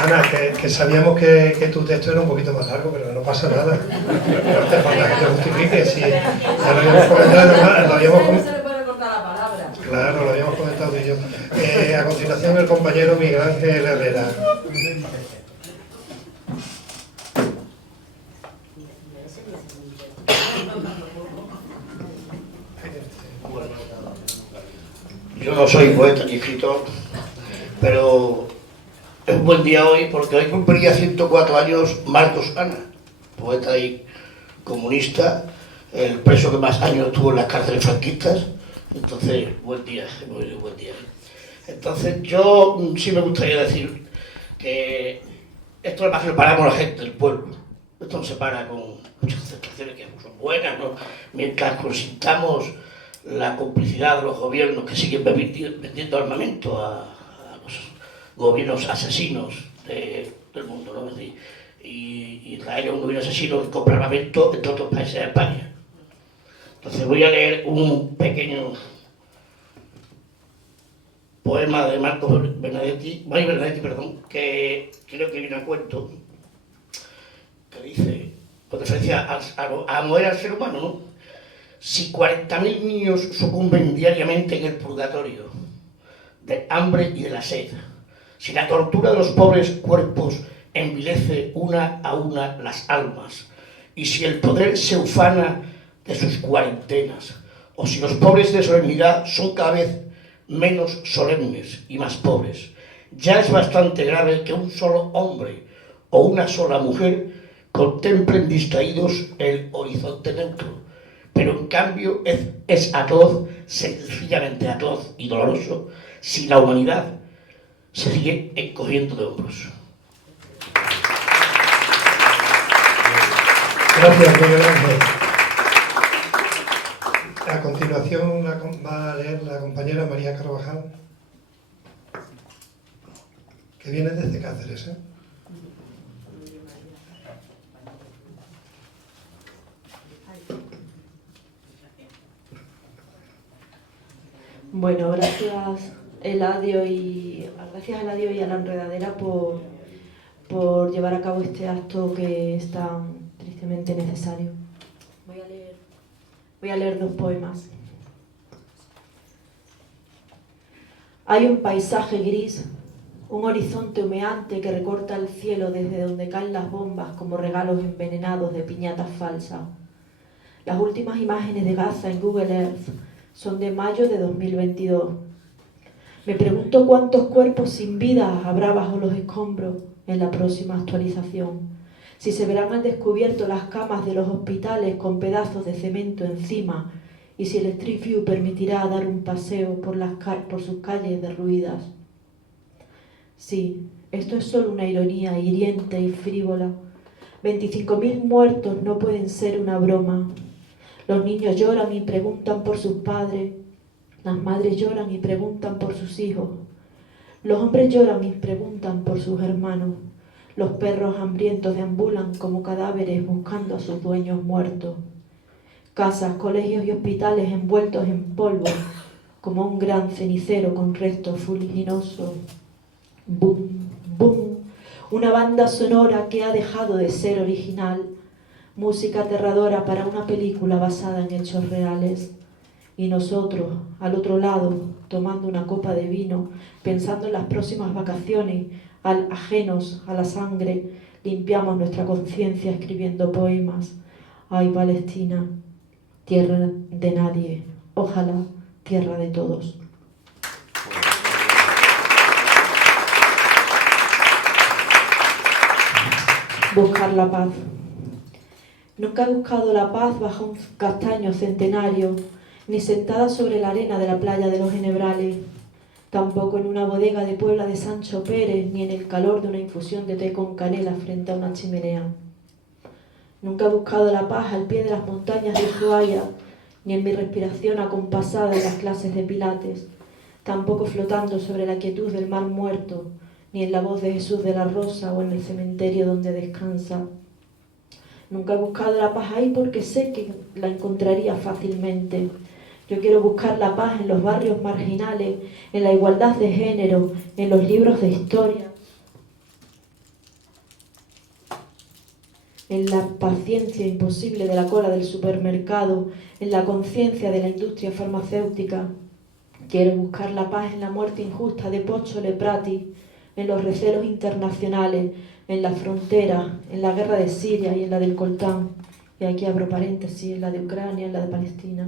Ana, que sabíamos que tu texto era un poquito más largo, pero no pasa nada. No hace falta que te justifiques. Si ya lo habíamos comentado, Claro, lo habíamos comentado tú y yo. A continuación, el compañero Miguel Ángel Herrera. Yo no soy poeta ni escritor, pero es un buen día hoy porque hoy cumpliría 104 años Marcos Ana, poeta y comunista, el preso que más años estuvo en las cárceles franquistas. Entonces, buen día, muy buen día. Entonces, yo sí me gustaría decir que esto además lo paramos la gente del pueblo. Esto nos separa con muchas concentraciones que son buenas, ¿no? Mientras consintamos la complicidad de los gobiernos que siguen vendiendo armamento a los gobiernos asesinos del mundo, ¿no? Es decir, y Israel es un gobierno asesino que compra armamento entre otros países de España. Entonces voy a leer un pequeño poema de Mario Benedetti, que creo que viene a cuento, que dice, con referencia a mover al ser humano, ¿no? Si 40.000 niños sucumben diariamente en el purgatorio del hambre y de la sed, si la tortura de los pobres cuerpos envilece una a una las almas, y si el poder se ufana de sus cuarentenas, o si los pobres de solemnidad son cada vez menos solemnes y más pobres, ya es bastante grave que un solo hombre o una sola mujer contemplen distraídos el horizonte neutro, pero en cambio es atroz, sencillamente atroz y doloroso, si la humanidad se sigue encogiendo de hombros. Gracias, Miguel Ángel. A continuación va a leer la compañera María Carvajal, que viene desde Cáceres, ¿eh? Bueno, gracias Eladio y a la Enredadera por llevar a cabo este acto que es tan tristemente necesario. Voy a leer dos poemas. Hay un paisaje gris, un horizonte humeante que recorta el cielo desde donde caen las bombas como regalos envenenados de piñatas falsas. Las últimas imágenes de Gaza en Google Earth son de mayo de 2022. Me pregunto cuántos cuerpos sin vida habrá bajo los escombros en la próxima actualización. Si se verán al descubierto las camas de los hospitales con pedazos de cemento encima y si el Street View permitirá dar un paseo por sus calles derruidas. Sí, esto es solo una ironía hiriente y frívola. 25.000 muertos no pueden ser una broma. Los niños lloran y preguntan por sus padres. Las madres lloran y preguntan por sus hijos. Los hombres lloran y preguntan por sus hermanos. Los perros hambrientos deambulan como cadáveres buscando a sus dueños muertos. Casas, colegios y hospitales envueltos en polvo, como un gran cenicero con restos fuliginosos. Bum, bum, una banda sonora que ha dejado de ser original, música aterradora para una película basada en hechos reales. Y nosotros, al otro lado, tomando una copa de vino, pensando en las próximas vacaciones, ajenos a la sangre, limpiamos nuestra conciencia escribiendo poemas. Ay, Palestina, tierra de nadie, ojalá tierra de todos. Buscar la paz. Nunca he buscado la paz bajo un castaño centenario, ni sentada sobre la arena de la playa de los Enebrales, tampoco en una bodega de Puebla de Sancho Pérez, ni en el calor de una infusión de té con canela frente a una chimenea. Nunca he buscado la paz al pie de las montañas de Ushuaia, ni en mi respiración acompasada en las clases de Pilates, tampoco flotando sobre la quietud del mar muerto, ni en la voz de Jesús de la Rosa o en el cementerio donde descansa. Nunca he buscado la paz ahí porque sé que la encontraría fácilmente. Yo quiero buscar la paz en los barrios marginales, en la igualdad de género, en los libros de historia, en la paciencia imposible de la cola del supermercado, en la conciencia de la industria farmacéutica. Quiero buscar la paz en la muerte injusta de Pocho Leprati, en los recelos internacionales, en la frontera, en la guerra de Siria y en la del Coltán, y aquí abro paréntesis, en la de Ucrania, en la de Palestina.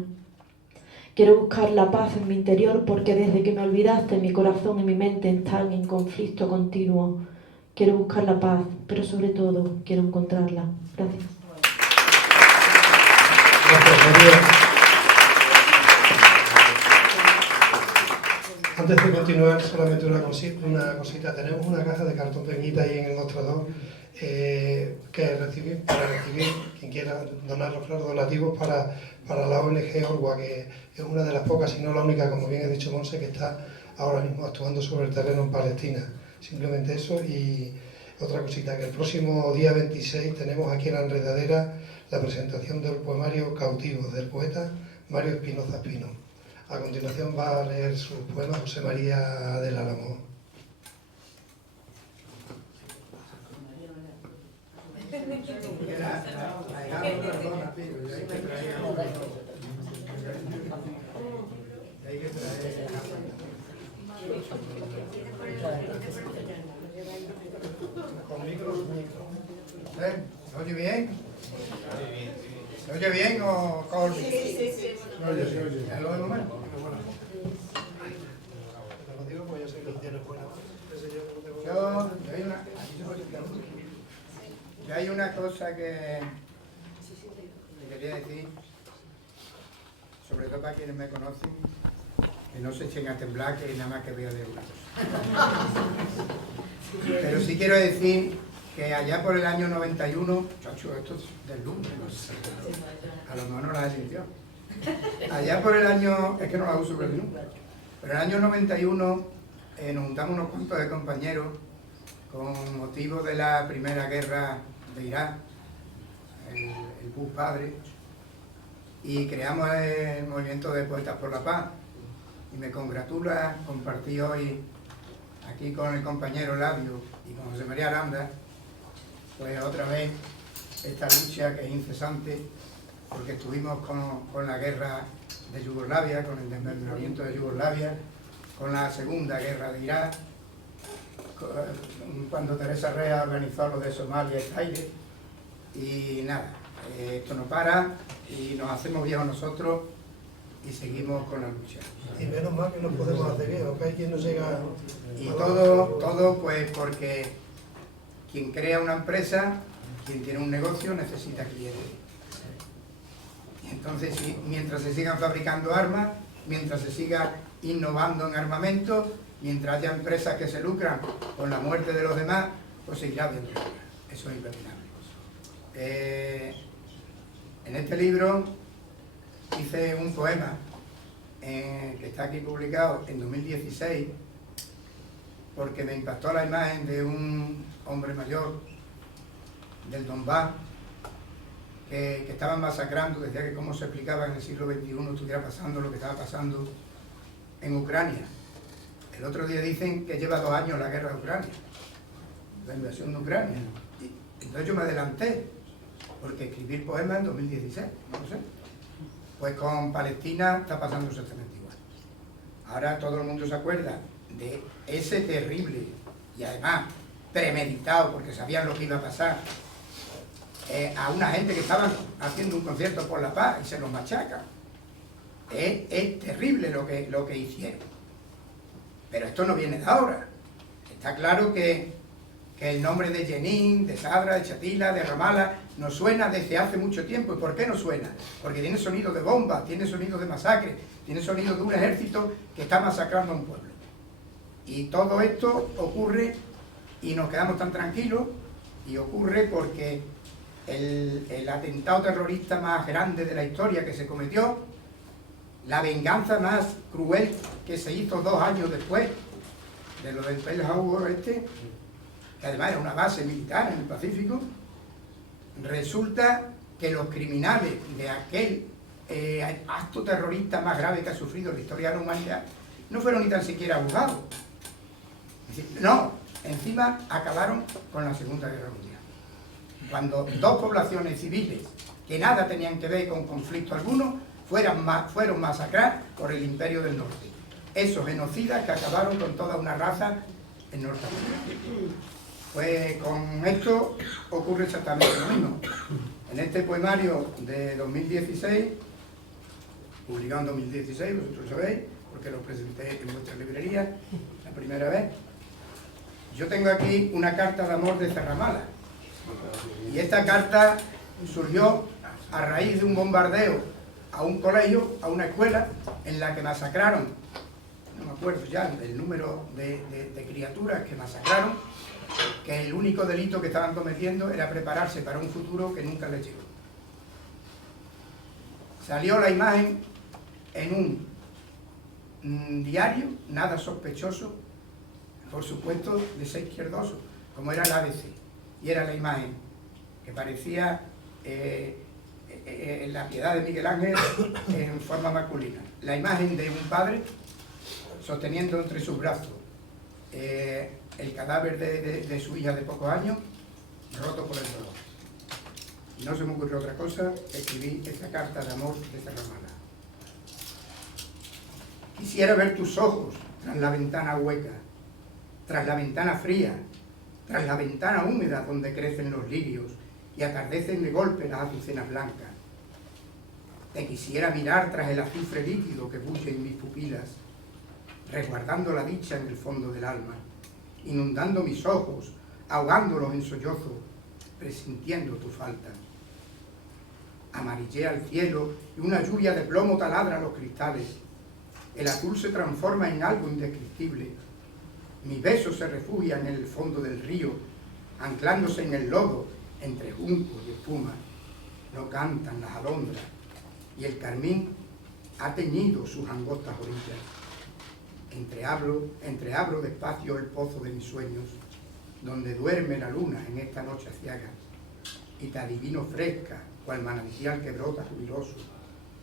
Quiero buscar la paz en mi interior porque desde que me olvidaste mi corazón y mi mente están en conflicto continuo. Quiero buscar la paz, pero sobre todo quiero encontrarla. Gracias. Gracias, María. Antes de continuar, solamente una cosita. Tenemos una caja de cartón pequeñita ahí en el mostrador para recibir, quien quiera donar los donativos para la ONG Orwa, que es una de las pocas, si no la única, como bien ha dicho Monse, que está ahora mismo actuando sobre el terreno en Palestina. Simplemente eso. Y otra cosita, que el próximo día 26 tenemos aquí en la Enredadera la presentación del poemario Cautivos, del poeta Mario Espinoza Espino. A continuación va a leer sus poemas José María del Álamo. ¿Se oye bien? ¿Se oye bien o con...? Sí. ¿Se oye? ¿Ya lo oigo mal? Yo hay una cosa que quería decir, sobre todo para quienes me conocen, que no se echen a temblar, que nada más que veo de una cosa. Pero sí quiero decir que allá por el año 91, chacho, esto es del lumbre, no sé, a lo mejor no la definición. Allá por el año, es que no la uso por el lumbre, pero en el año 91 nos juntamos unos cuantos de compañeros con motivo de la primera guerra de Irak, el Bush padre, y creamos el movimiento de Poetas por la Paz. Y me congratula compartir hoy aquí con el compañero Labio y con José María Aranda, pues otra vez esta lucha que es incesante, porque estuvimos con la guerra de Yugoslavia, con el desmembramiento de Yugoslavia, con la segunda guerra de Irak, cuando Teresa Rea organizó lo de Somalia y Zaire, y nada, esto no para y nos hacemos viejos nosotros y seguimos con la lucha. Y menos mal que nos podemos hacer viejos, que hay quien nos llega... Y todo pues porque quien crea una empresa, quien tiene un negocio, necesita clientes. Y entonces, mientras se sigan fabricando armas, mientras se siga innovando en armamento, mientras haya empresas que se lucran con la muerte de los demás, pues seguirá habiendo guerra. Eso es impepinable. En este libro hice un poema que está aquí publicado en 2016, porque me impactó la imagen de un hombre mayor del Donbass que estaban masacrando. Decía que cómo se explicaba en el siglo XXI estuviera pasando lo que estaba pasando en Ucrania. El otro día dicen que lleva 2 años la guerra de Ucrania, la invasión de Ucrania. Y entonces yo me adelanté, porque escribir poemas en 2016, no lo sé. Pues con Palestina está pasando exactamente igual. Ahora todo el mundo se acuerda de ese terrible, y además premeditado, porque sabían lo que iba a pasar, a una gente que estaban haciendo un concierto por la paz y se los machacan. Es terrible lo que hicieron. Pero esto no viene de ahora. Está claro que el nombre de Jenin, de Sadra, de Chatila, de Ramallah, nos suena desde hace mucho tiempo. ¿Y por qué nos suena? Porque tiene sonido de bomba, tiene sonido de masacre, tiene sonido de un ejército que está masacrando a un pueblo. Y todo esto ocurre y nos quedamos tan tranquilos, y ocurre porque el atentado terrorista más grande de la historia que se cometió, la venganza más cruel que se hizo 2 años después de lo del Pearl Harbor que además era una base militar en el Pacífico, resulta que los criminales de aquel acto terrorista más grave que ha sufrido la historia de la humanidad no fueron ni tan siquiera juzgados. No, encima acabaron con la Segunda Guerra Mundial. Cuando 2 poblaciones civiles que nada tenían que ver con conflicto alguno fueron masacradas por el Imperio del Norte. Esos genocidas que acabaron con toda una raza en Norteamérica. Pues con esto ocurre exactamente lo mismo. En este poemario de 2016, publicado en 2016, vosotros sabéis, porque lo presenté en vuestra librería la primera vez, yo tengo aquí una carta de amor de Ramallah. Y esta carta surgió a raíz de un bombardeo a un colegio, a una escuela, en la que masacraron, no me acuerdo ya del número de criaturas que masacraron, que el único delito que estaban cometiendo era prepararse para un futuro que nunca les llegó. Salió la imagen en un diario, nada sospechoso, por supuesto de ser izquierdoso, como era el ABC, y era la imagen que parecía la Piedad de Miguel Ángel en forma masculina. La imagen de un padre sosteniendo entre sus brazos el cadáver de su hija de pocos años, roto por el dolor. Y no se me ocurrió otra cosa, escribí esta carta de amor de Ramallah. Quisiera ver tus ojos tras la ventana hueca, tras la ventana fría, tras la ventana húmeda donde crecen los lirios y atardecen de golpe las azucenas blancas. Te quisiera mirar tras el azufre líquido que bulle en mis pupilas, resguardando la dicha en el fondo del alma, inundando mis ojos, ahogándolos en sollozo, presintiendo tu falta. Amarillea el cielo y una lluvia de plomo taladra los cristales. El azul se transforma en algo indescriptible. Mis besos se refugian en el fondo del río, anclándose en el lodo entre juncos y espuma. No cantan las alondras y el carmín ha teñido sus angostas orillas. Entreabro despacio el pozo de mis sueños, donde duerme la luna en esta noche aciaga, y te adivino fresca, cual manantial que brota jubiloso,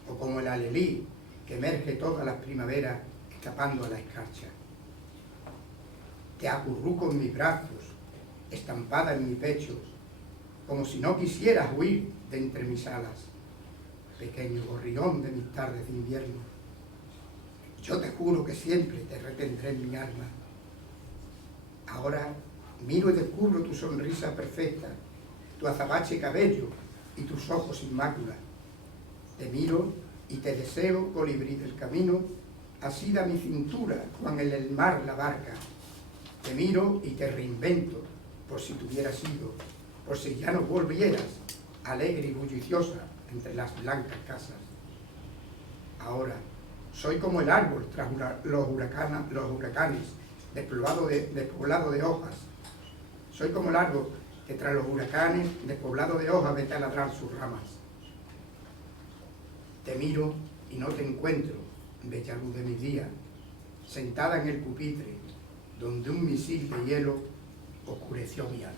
o como el alelí que emerge todas las primaveras escapando a la escarcha. Te acurruco en mis brazos, estampada en mi pecho, como si no quisieras huir de entre mis alas, pequeño gorrión de mis tardes de invierno. Yo te juro que siempre te retendré en mi alma. Ahora miro y descubro tu sonrisa perfecta, tu azabache cabello y tus ojos sin mácula. Te miro y te deseo, colibrí del camino, asida mi cintura cuando en el mar la barca. Te miro y te reinvento, por si tuvieras sido, por si ya no volvieras, alegre y bulliciosa entre las blancas casas. Ahora soy como el árbol tras los huracanes, despoblado de hojas. Soy como el árbol que tras los huracanes, despoblado de hojas, ve taladrar sus ramas. Te miro y no te encuentro, bella luz de mis días, sentada en el pupitre, donde un misil de hielo oscureció mi alma.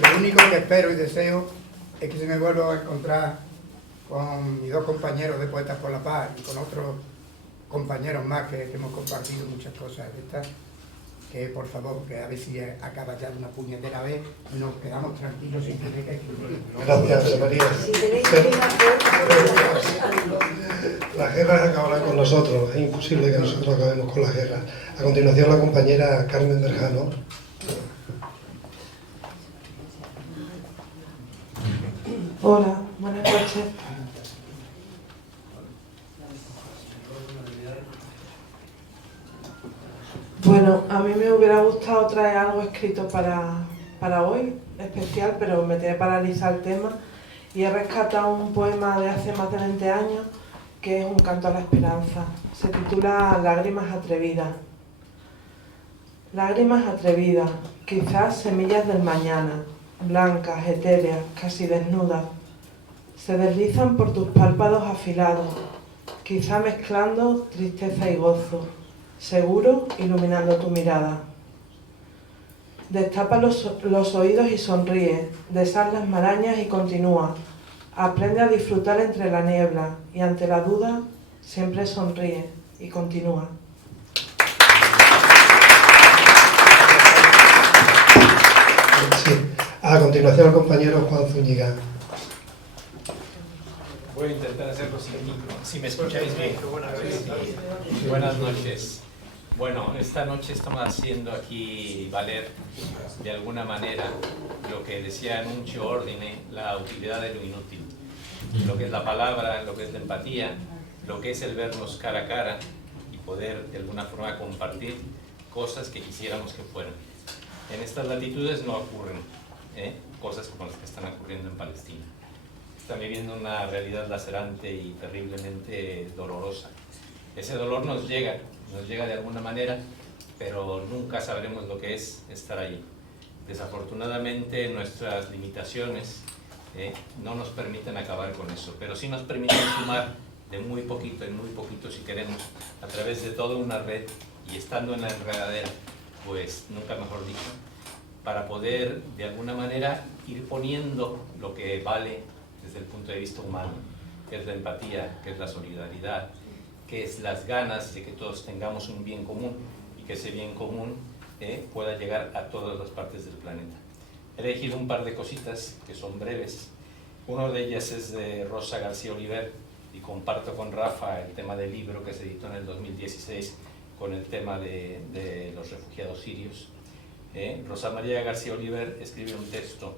Lo único que espero y deseo es que se me vuelva a encontrar con mis dos compañeros de Poetas por la Paz y con otros compañeros más que hemos compartido muchas cosas de estas, que por favor, que a ver si acaba ya de una puñetera vez y nos quedamos tranquilos sin tener que escribir. Gracias, María. Las guerras acabarán con nosotros, es imposible que nosotros acabemos con las guerras. A continuación, la compañera Carmen Berjano. Hola, buenas noches. Bueno, a mí me hubiera gustado traer algo escrito para hoy, especial, pero me tiene paralizado el tema, y he rescatado un poema de hace más de 20 años, que es un canto a la esperanza. Se titula Lágrimas atrevidas. Lágrimas atrevidas, quizás semillas del mañana, blancas, etéreas, casi desnudas, se deslizan por tus párpados afilados, quizá mezclando tristeza y gozo, seguro iluminando tu mirada. Destapa los oídos y sonríe, deshaz las marañas y continúa. Aprende a disfrutar entre la niebla y ante la duda siempre sonríe y continúa. Sí. A continuación, el compañero Juan Zúñiga. Voy a intentar hacerlo sin micro. Si me escucháis bien. Buenas noches. Bueno, esta noche estamos haciendo aquí valer de alguna manera lo que decía Nuncio Ordine, la utilidad de lo inútil. Lo que es la palabra, lo que es la empatía, lo que es el vernos cara a cara y poder de alguna forma compartir cosas que quisiéramos que fueran. En estas latitudes no ocurren cosas como las que están ocurriendo en Palestina. Están viviendo una realidad lacerante y terriblemente dolorosa. Ese dolor nos llega de alguna manera, pero nunca sabremos lo que es estar allí. Desafortunadamente nuestras limitaciones no nos permiten acabar con eso, pero sí nos permiten sumar de muy poquito en muy poquito, si queremos, a través de toda una red y estando en la enredadera, pues nunca mejor dicho, para poder de alguna manera ir poniendo lo que vale desde el punto de vista humano, que es la empatía, que es la solidaridad, que es las ganas de que todos tengamos un bien común y que ese bien común pueda llegar a todas las partes del planeta. He elegido un par de cositas que son breves. Una de ellas es de Rosa García Oliver y comparto con Rafa el tema del libro que se editó en el 2016 con el tema de los refugiados sirios. Rosa María García Oliver escribe un texto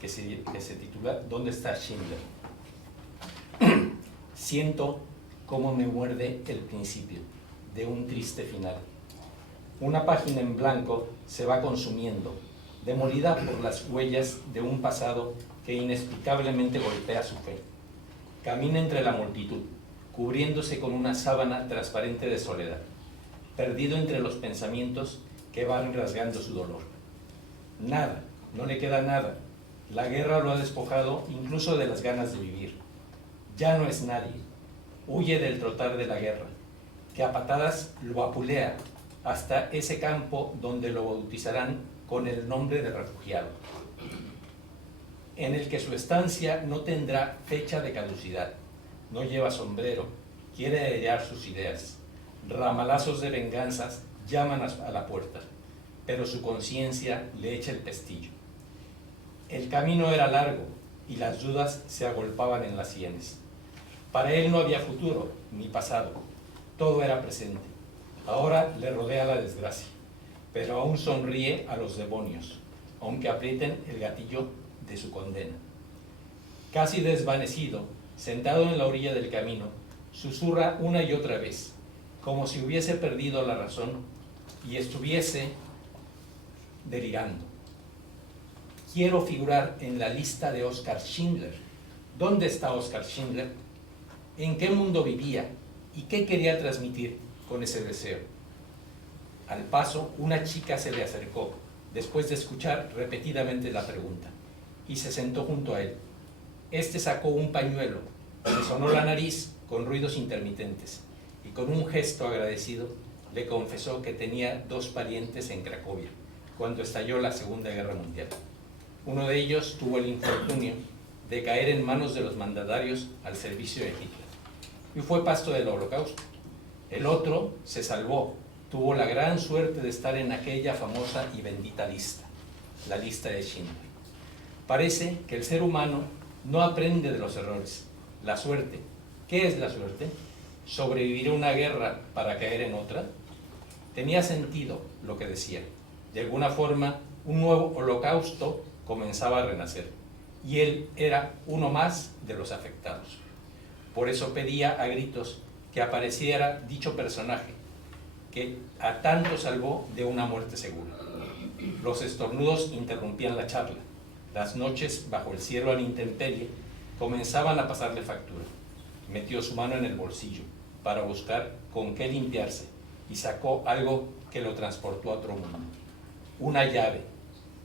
que se titula ¿Dónde está Schindler? Siento cómo me muerde el principio de un triste final. Una página en blanco se va consumiendo, demolida por las huellas de un pasado que inexplicablemente golpea su fe. Camina entre la multitud, cubriéndose con una sábana transparente de soledad, perdido entre los pensamientos que van rasgando su dolor. Nada, no le queda nada. La guerra lo ha despojado incluso de las ganas de vivir. Ya no es nadie. Huye del trotar de la guerra, que a patadas lo apulea hasta ese campo donde lo bautizarán con el nombre de refugiado, en el que su estancia no tendrá fecha de caducidad. No lleva sombrero, quiere heredar sus ideas. Ramalazos de venganzas llaman a la puerta, pero su conciencia le echa el pestillo. El camino era largo y las dudas se agolpaban en las sienes. Para él no había futuro ni pasado, todo era presente. Ahora le rodea la desgracia, pero aún sonríe a los demonios, aunque aprieten el gatillo de su condena. Casi desvanecido, sentado en la orilla del camino, susurra una y otra vez, como si hubiese perdido la razón y estuviese delirando. Quiero figurar en la lista de Oskar Schindler. ¿Dónde está Oskar Schindler? ¿En qué mundo vivía? ¿Y qué quería transmitir con ese deseo? Al paso, una chica se le acercó, después de escuchar repetidamente la pregunta, y se sentó junto a él. Este sacó un pañuelo, le sonó la nariz con ruidos intermitentes, y con un gesto agradecido le confesó que tenía 2 parientes en Cracovia, cuando estalló la Segunda Guerra Mundial. Uno de ellos tuvo el infortunio de caer en manos de los mandatarios al servicio de Hitler, y fue pasto del Holocausto. El otro se salvó, tuvo la gran suerte de estar en aquella famosa y bendita lista, la lista de Schindler. Parece que el ser humano no aprende de los errores. La suerte, ¿qué es la suerte? ¿Sobrevivir a una guerra para caer en otra? Tenía sentido lo que decía. De alguna forma, un nuevo holocausto comenzaba a renacer, y él era uno más de los afectados. Por eso pedía a gritos que apareciera dicho personaje, que a tanto salvó de una muerte segura. Los estornudos interrumpían la charla. Las noches, bajo el cielo a la intemperie, comenzaban a pasarle factura. Metió su mano en el bolsillo para buscar con qué limpiarse y sacó algo que lo transportó a otro mundo. Una llave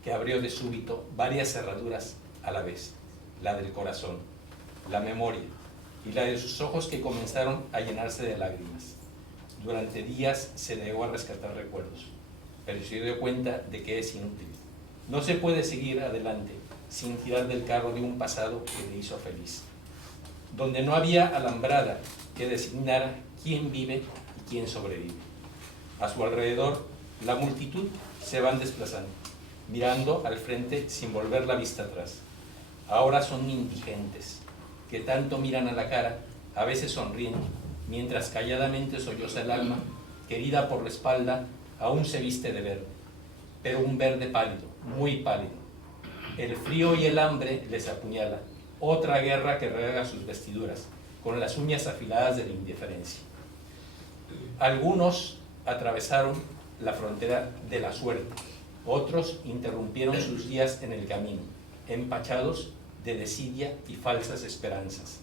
que abrió de súbito varias cerraduras a la vez, la del corazón, la memoria y la de sus ojos, que comenzaron a llenarse de lágrimas. Durante días se negó a rescatar recuerdos, pero se dio cuenta de que es inútil. No se puede seguir adelante sin tirar del carro de un pasado que le hizo feliz, donde no había alambrada que designara quién vive y quién sobrevive. A su alrededor, la multitud se van desplazando, mirando al frente sin volver la vista atrás. Ahora son indigentes, que tanto miran a la cara, a veces sonriendo, mientras calladamente solloza el alma, que herida por la espalda, aún se viste de verde, pero un verde pálido, muy pálido. El frío y el hambre les apuñala, otra guerra que rega sus vestiduras, con las uñas afiladas de la indiferencia. Algunos atravesaron la frontera de la suerte, otros interrumpieron sus días en el camino, empachados de desidia y falsas esperanzas.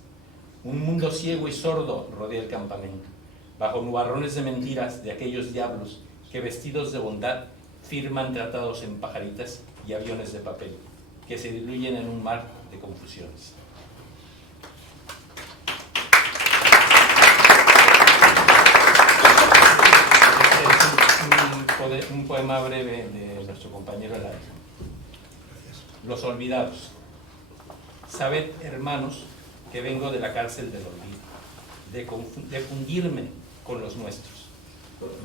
Un mundo ciego y sordo rodea el campamento, bajo nubarrones de mentiras de aquellos diablos que, vestidos de bondad, firman tratados en pajaritas y aviones de papel, que se diluyen en un mar de confusiones. Este es un poema breve de nuestro compañero Eladio. Los olvidados. Sabed, hermanos, que vengo de la cárcel del olvido, de fundirme con los nuestros.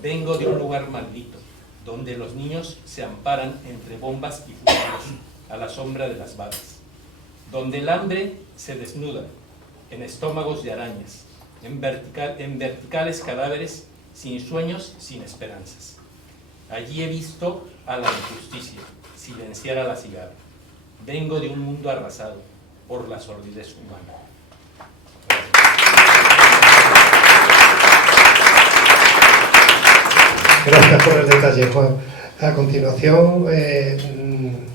Vengo de un lugar maldito, donde los niños se amparan entre bombas y fusiles a la sombra de las balas, donde el hambre se desnuda en estómagos de arañas, en verticales cadáveres, sin sueños, sin esperanzas. Allí he visto a la injusticia silenciar a la cigarra. Vengo de un mundo arrasado por la sordidez humana. Gracias por el detalle, Juan. A continuación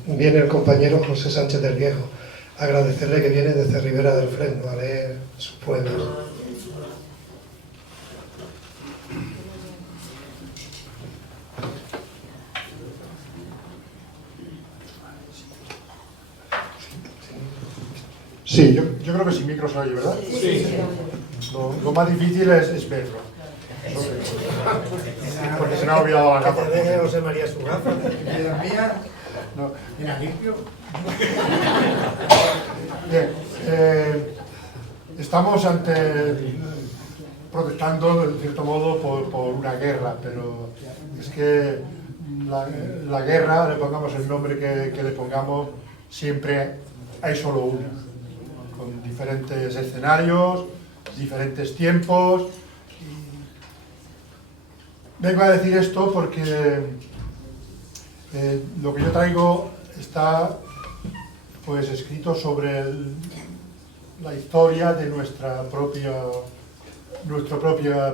viene el compañero José Sánchez del Viejo. Agradecerle que viene desde Ribera del Fresno a leer sus poemas. Sí, yo creo que sin micro se oye, ¿verdad? Sí. Lo más difícil es verlo. Porque se me ha olvidado la gafa. Que te deje José María su gafa. ¿La mía? No. Mira, limpio. Bien, estamos protestando, en cierto modo, por una guerra, pero es que la guerra, le pongamos el nombre que le pongamos, siempre hay solo una, con diferentes escenarios, diferentes tiempos. Vengo a decir esto porque lo que yo traigo está pues escrito sobre la historia de nuestro propio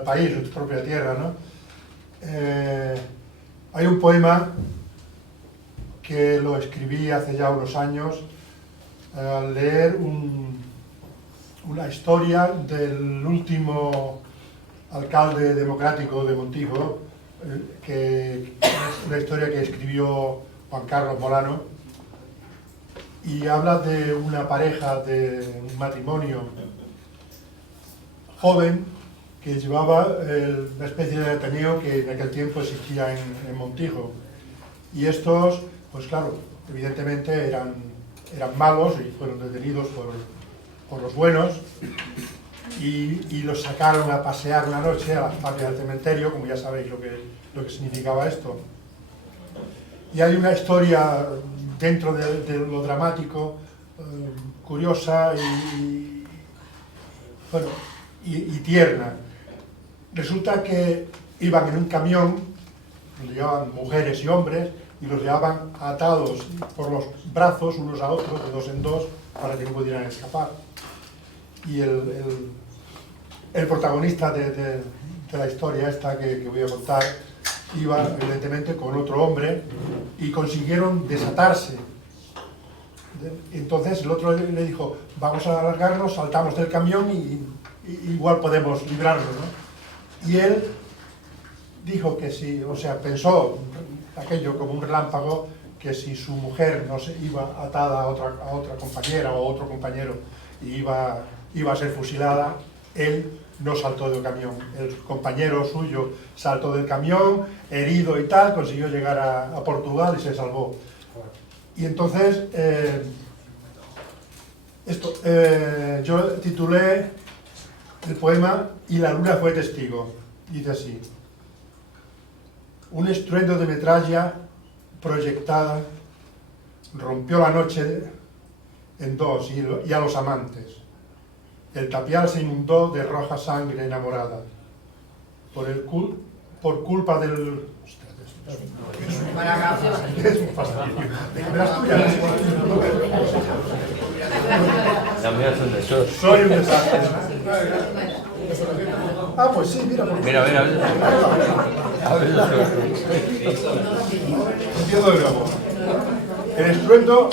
país, nuestra propia tierra, ¿no? Hay un poema que lo escribí hace ya unos años al leer una historia del último alcalde democrático de Montijo, que es una historia que escribió Juan Carlos Molano, y habla de una pareja, de un matrimonio joven que llevaba una especie de Ateneo que en aquel tiempo existía en Montijo. Y estos, pues claro, evidentemente eran malos y fueron detenidos por los buenos y los sacaron a pasear una noche a las papias del cementerio, como ya sabéis lo que significaba esto. Y hay una historia dentro de lo dramático, curiosa y tierna. Resulta que iban en un camión, donde llevaban mujeres y hombres, y los llevaban atados por los brazos unos a otros, de dos en dos, para que no pudieran escapar. Y el protagonista de la historia esta que voy a contar iba evidentemente con otro hombre y consiguieron desatarse. Entonces el otro le dijo, vamos a alargarnos, saltamos del camión y igual podemos librarnos, ¿no? Y él dijo que si, o sea, pensó aquello como un relámpago, que si su mujer no se iba atada a otra compañera o a otro compañero y iba a ser fusilada, él no saltó del camión. El compañero suyo saltó del camión, herido y tal, consiguió llegar a Portugal y se salvó. Y entonces, yo titulé el poema Y la luna fue testigo. Dice así: un estruendo de metralla proyectada rompió la noche en dos y a los amantes. El tapial se inundó de roja sangre enamorada. Por culpa del... Es un fastidio. Soy un desastre. Ah, pues sí, mira. Mira. Empiezo de nuevo. El estruendo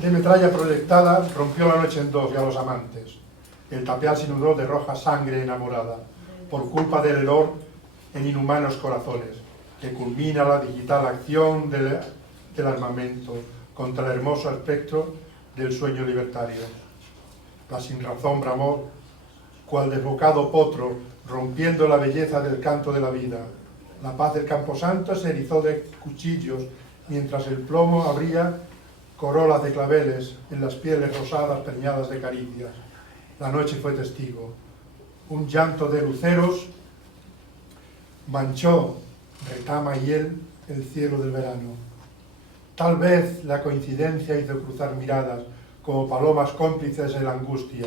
de metralla proyectada rompió la noche en dos y a los amantes. El tapial se inundó de roja sangre enamorada, por culpa del hedor en inhumanos corazones, que culmina la digital acción del armamento contra el hermoso espectro del sueño libertario. La sinrazón bramó, cual desbocado potro, rompiendo la belleza del canto de la vida. La paz del camposanto se erizó de cuchillos, mientras el plomo abría corolas de claveles en las pieles rosadas preñadas de caricias. La noche fue testigo. Un llanto de luceros manchó, retama y él, el cielo del verano. Tal vez la coincidencia hizo cruzar miradas, como palomas cómplices en la angustia,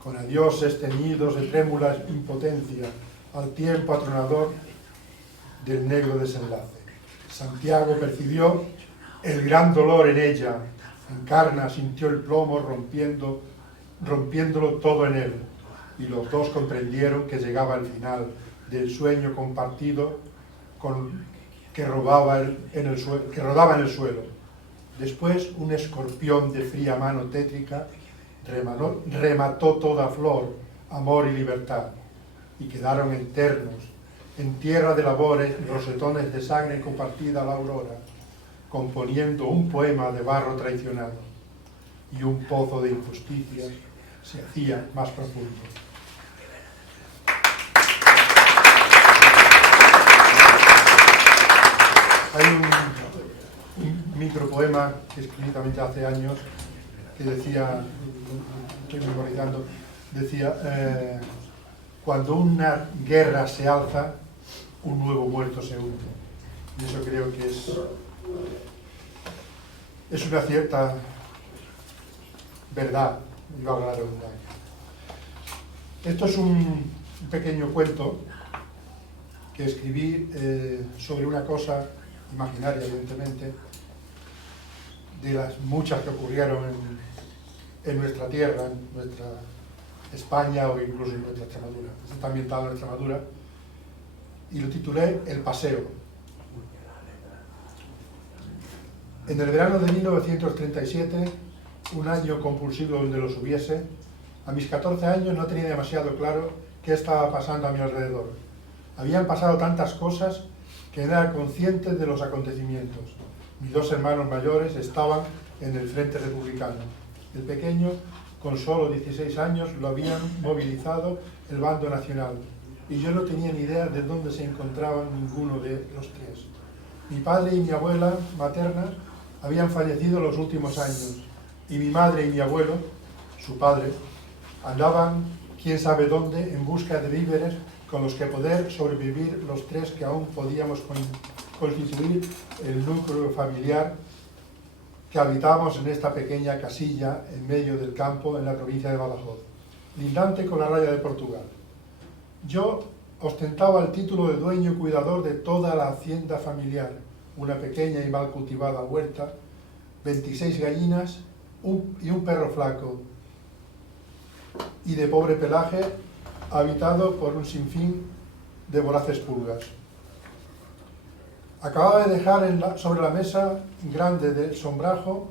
con adioses teñidos de trémula impotencia, al tiempo atronador del negro desenlace. Santiago percibió el gran dolor en ella, Encarna sintió el plomo rompiéndolo todo en él, y los dos comprendieron que llegaba el final del sueño compartido que rodaba en el suelo. Después un escorpión de fría mano tétrica remató toda flor, amor y libertad, y quedaron eternos, en tierra de labores, rosetones de sangre compartida a la aurora, componiendo un poema de barro traicionado, y un pozo de injusticia se hacía más profundo. Hay un micropoema que escribí también hace años que decía, estoy memorizando, decía, cuando una guerra se alza, un nuevo muerto se hunde. Y eso creo que es una cierta verdad, y valga la redundancia. Esto es un pequeño cuento que escribí sobre una cosa imaginaria, evidentemente, de las muchas que ocurrieron en nuestra tierra, en nuestra España o incluso en nuestra Extremadura. Está ambientado en Extremadura y lo titulé El paseo. En el verano de 1937, un año compulsivo donde los hubiese, a mis 14 años no tenía demasiado claro qué estaba pasando a mi alrededor. Habían pasado tantas cosas que no era consciente de los acontecimientos. Mis dos hermanos mayores estaban en el frente republicano. El pequeño con solo 16 años, lo habían movilizado el bando nacional y yo no tenía ni idea de dónde se encontraban ninguno de los tres. Mi padre y mi abuela materna habían fallecido los últimos años y mi madre y mi abuelo, su padre, andaban quién sabe dónde en busca de víveres con los que poder sobrevivir los tres que aún podíamos constituir el núcleo familiar que habitábamos en esta pequeña casilla en medio del campo en la provincia de Badajoz, lindante con la raya de Portugal. Yo ostentaba el título de dueño y cuidador de toda la hacienda familiar, una pequeña y mal cultivada huerta, 26 gallinas y un perro flaco y de pobre pelaje, habitado por un sinfín de voraces pulgas. Acababa de dejar sobre la mesa grande de sombrajo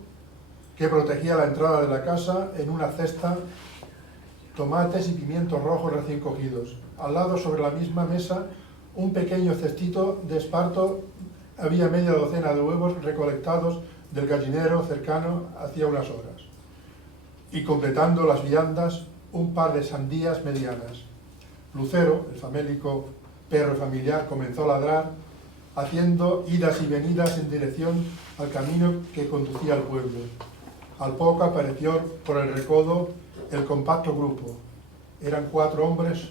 que protegía la entrada de la casa en una cesta tomates y pimientos rojos recién cogidos. Al lado, sobre la misma mesa, un pequeño cestito de esparto, había media docena de huevos recolectados del gallinero cercano hacía unas horas. Y completando las viandas, un par de sandías medianas. Lucero, el famélico perro familiar, comenzó a ladrar, haciendo idas y venidas en dirección al camino que conducía al pueblo. Al poco apareció por el recodo el compacto grupo. Eran 4 hombres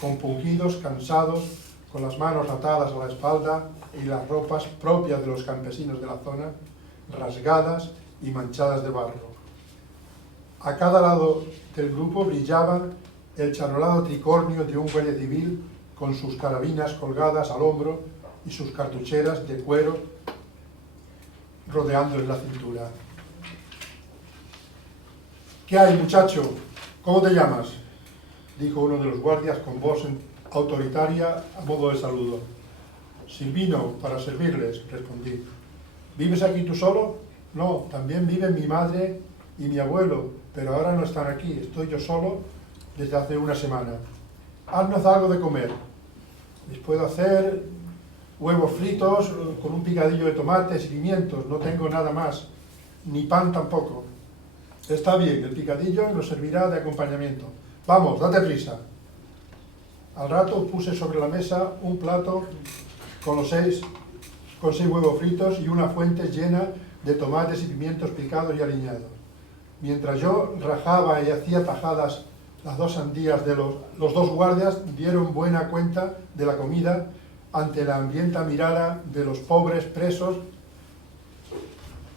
compungidos, cansados, con las manos atadas a la espalda y las ropas propias de los campesinos de la zona, rasgadas y manchadas de barro. A cada lado del grupo brillaba el charolado tricornio de un guardia civil con sus carabinas colgadas al hombro y sus cartucheras de cuero rodeándole la cintura. ¿Qué hay, muchacho? ¿Cómo te llamas?, dijo uno de los guardias con voz autoritaria a modo de saludo. Silvino, para servirles, respondí. ¿Vives aquí tú solo? No, también viven mi madre y mi abuelo, pero ahora no están aquí, estoy yo solo desde hace una semana. Haznos algo de comer. Les puedo hacer huevos fritos con un picadillo de tomates y pimientos, no tengo nada más, ni pan tampoco. Está bien, el picadillo nos servirá de acompañamiento. Vamos, date prisa. Al rato puse sobre la mesa un plato con 6 huevos fritos y una fuente llena de tomates y pimientos picados y aliñados. Mientras yo rajaba y hacía tajadas las 2 sandías de los 2 guardias, dieron buena cuenta de la comida ante la hambrienta mirada de los pobres presos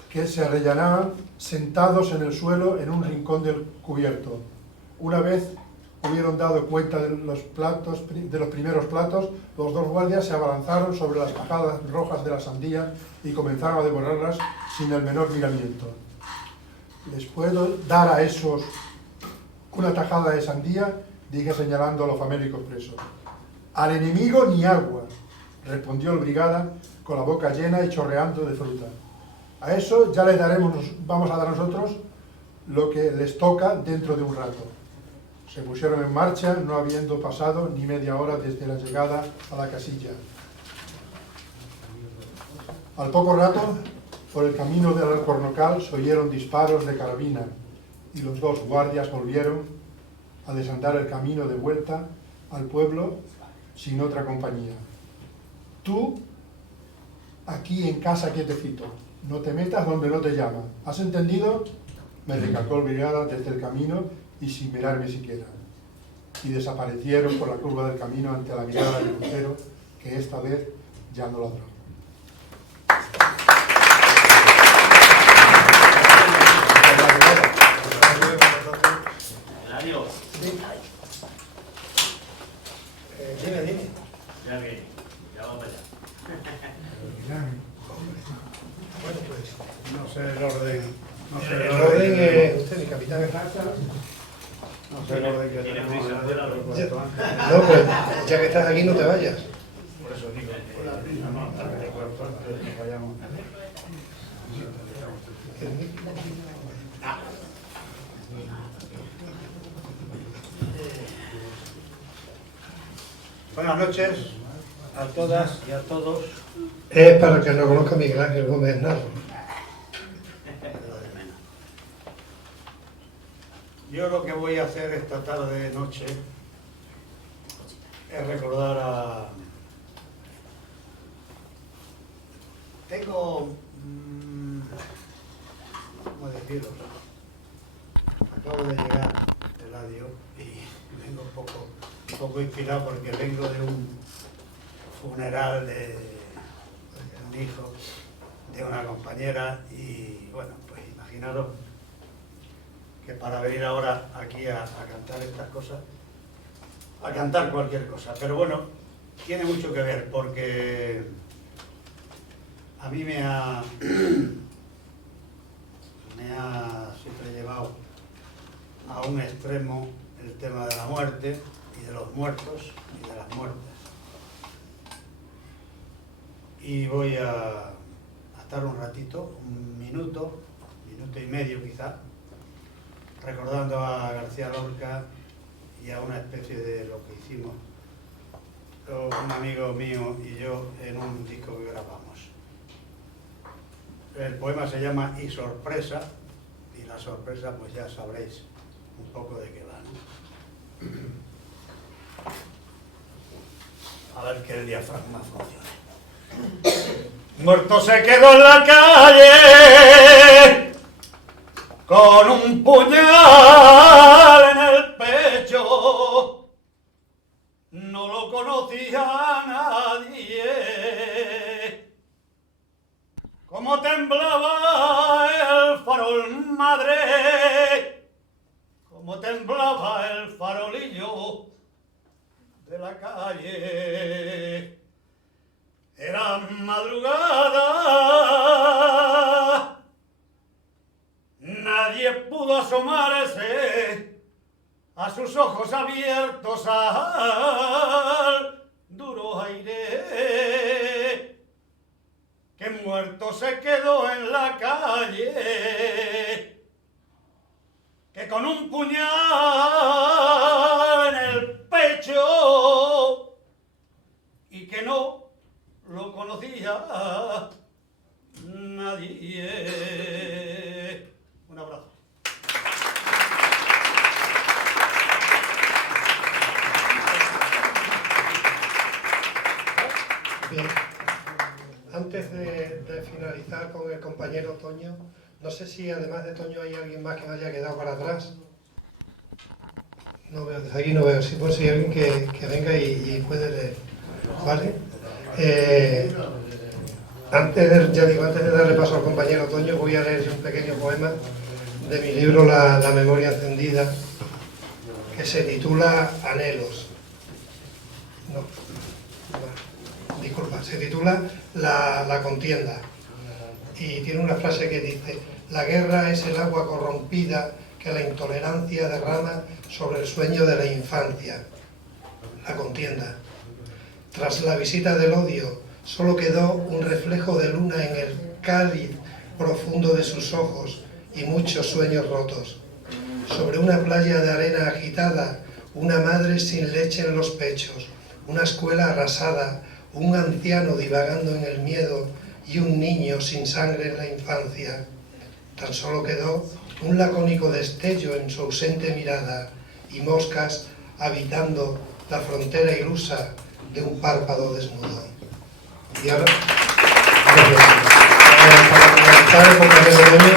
que se arrellanaban sentados en el suelo en un rincón del cubierto. Una vez hubieron dado cuenta de los primeros platos, los 2 guardias se abalanzaron sobre las tajadas rojas de la sandía y comenzaron a devorarlas sin el menor miramiento. ¿Les puedo dar a esos una tajada de sandía?, dije señalando a los famélicos presos. Al enemigo ni agua, respondió el brigada con la boca llena y chorreando de fruta. A eso ya les vamos a dar nosotros lo que les toca dentro de un rato. Se pusieron en marcha, no habiendo pasado ni media hora desde la llegada a la casilla. Al poco rato, por el camino del Alcornocal se oyeron disparos de carabina y los 2 guardias volvieron a desandar el camino de vuelta al pueblo sin otra compañía. Tú, aquí en casa quietecito, no te metas donde no te llaman. ¿Has entendido?, me recalcó el brigada desde el camino y sin mirarme siquiera. Y desaparecieron por la curva del camino ante la mirada del Lucero, que esta vez ya no ladró. Dime. Ya viene, ya vamos allá. Bueno, pues, No sé el orden. el orden es usted, mi capitán. No sé el orden que Tiene tenemos. prisa, fuera, No, pues ya que estás aquí no te vayas. Por eso digo, para que nos vayamos. Buenas noches a todas y a todos. Es para que no conozca a Miguel Ángel Gómez Narro. Yo lo que voy a hacer esta tarde, noche, es recordar a... Tengo... ¿cómo decirlo? Acabo de llegar del radio y vengo un poco inspirado porque vengo de un funeral de un hijo de una compañera y bueno, pues imaginaros que para venir ahora aquí a cantar estas cosas, a cantar cualquier cosa, pero bueno, tiene mucho que ver porque a mí me ha siempre llevado a un extremo el tema de la muerte y de los muertos y de las muertes. Y voy a estar un ratito, un minuto y medio quizá, recordando a García Lorca y a una especie de lo que hicimos un amigo mío y yo en un disco que grabamos. El poema se llama Y sorpresa, y la sorpresa pues ya sabréis un poco de qué va, ¿no? A ver que el diafragma funcione. Muerto se quedó en la calle con un puñal en el pecho, no lo conocía nadie. Como temblaba el farol, madre, como temblaba el farolillo de la calle. Era madrugada, nadie pudo asomarse a sus ojos abiertos al duro aire, que muerto se quedó en la calle, que con un puñal en el pecho y que no lo conocía nadie. Un abrazo. Bien. Antes de finalizar con el compañero Toño, no sé si además de Toño hay alguien más que me haya quedado para atrás. No veo, desde aquí no veo. Sí, pues si hay alguien que venga y puede leer. ¿Vale? Antes de darle paso al compañero Toño, voy a leer un pequeño poema de mi libro La memoria encendida, que se titula Anhelos. Disculpa, se titula La contienda. Y tiene una frase que dice: la guerra es el agua corrompida que la intolerancia derrama sobre el sueño de la infancia. La contienda. Tras la visita del odio, solo quedó un reflejo de luna en el cáliz profundo de sus ojos y muchos sueños rotos. Sobre una playa de arena agitada, una madre sin leche en los pechos, una escuela arrasada, un anciano divagando en el miedo y un niño sin sangre en la infancia. Tan solo quedó un lacónico destello en su ausente mirada y moscas habitando la frontera ilusa de un párpado desnudo. Y ahora, para comenzar, el compañero Toño,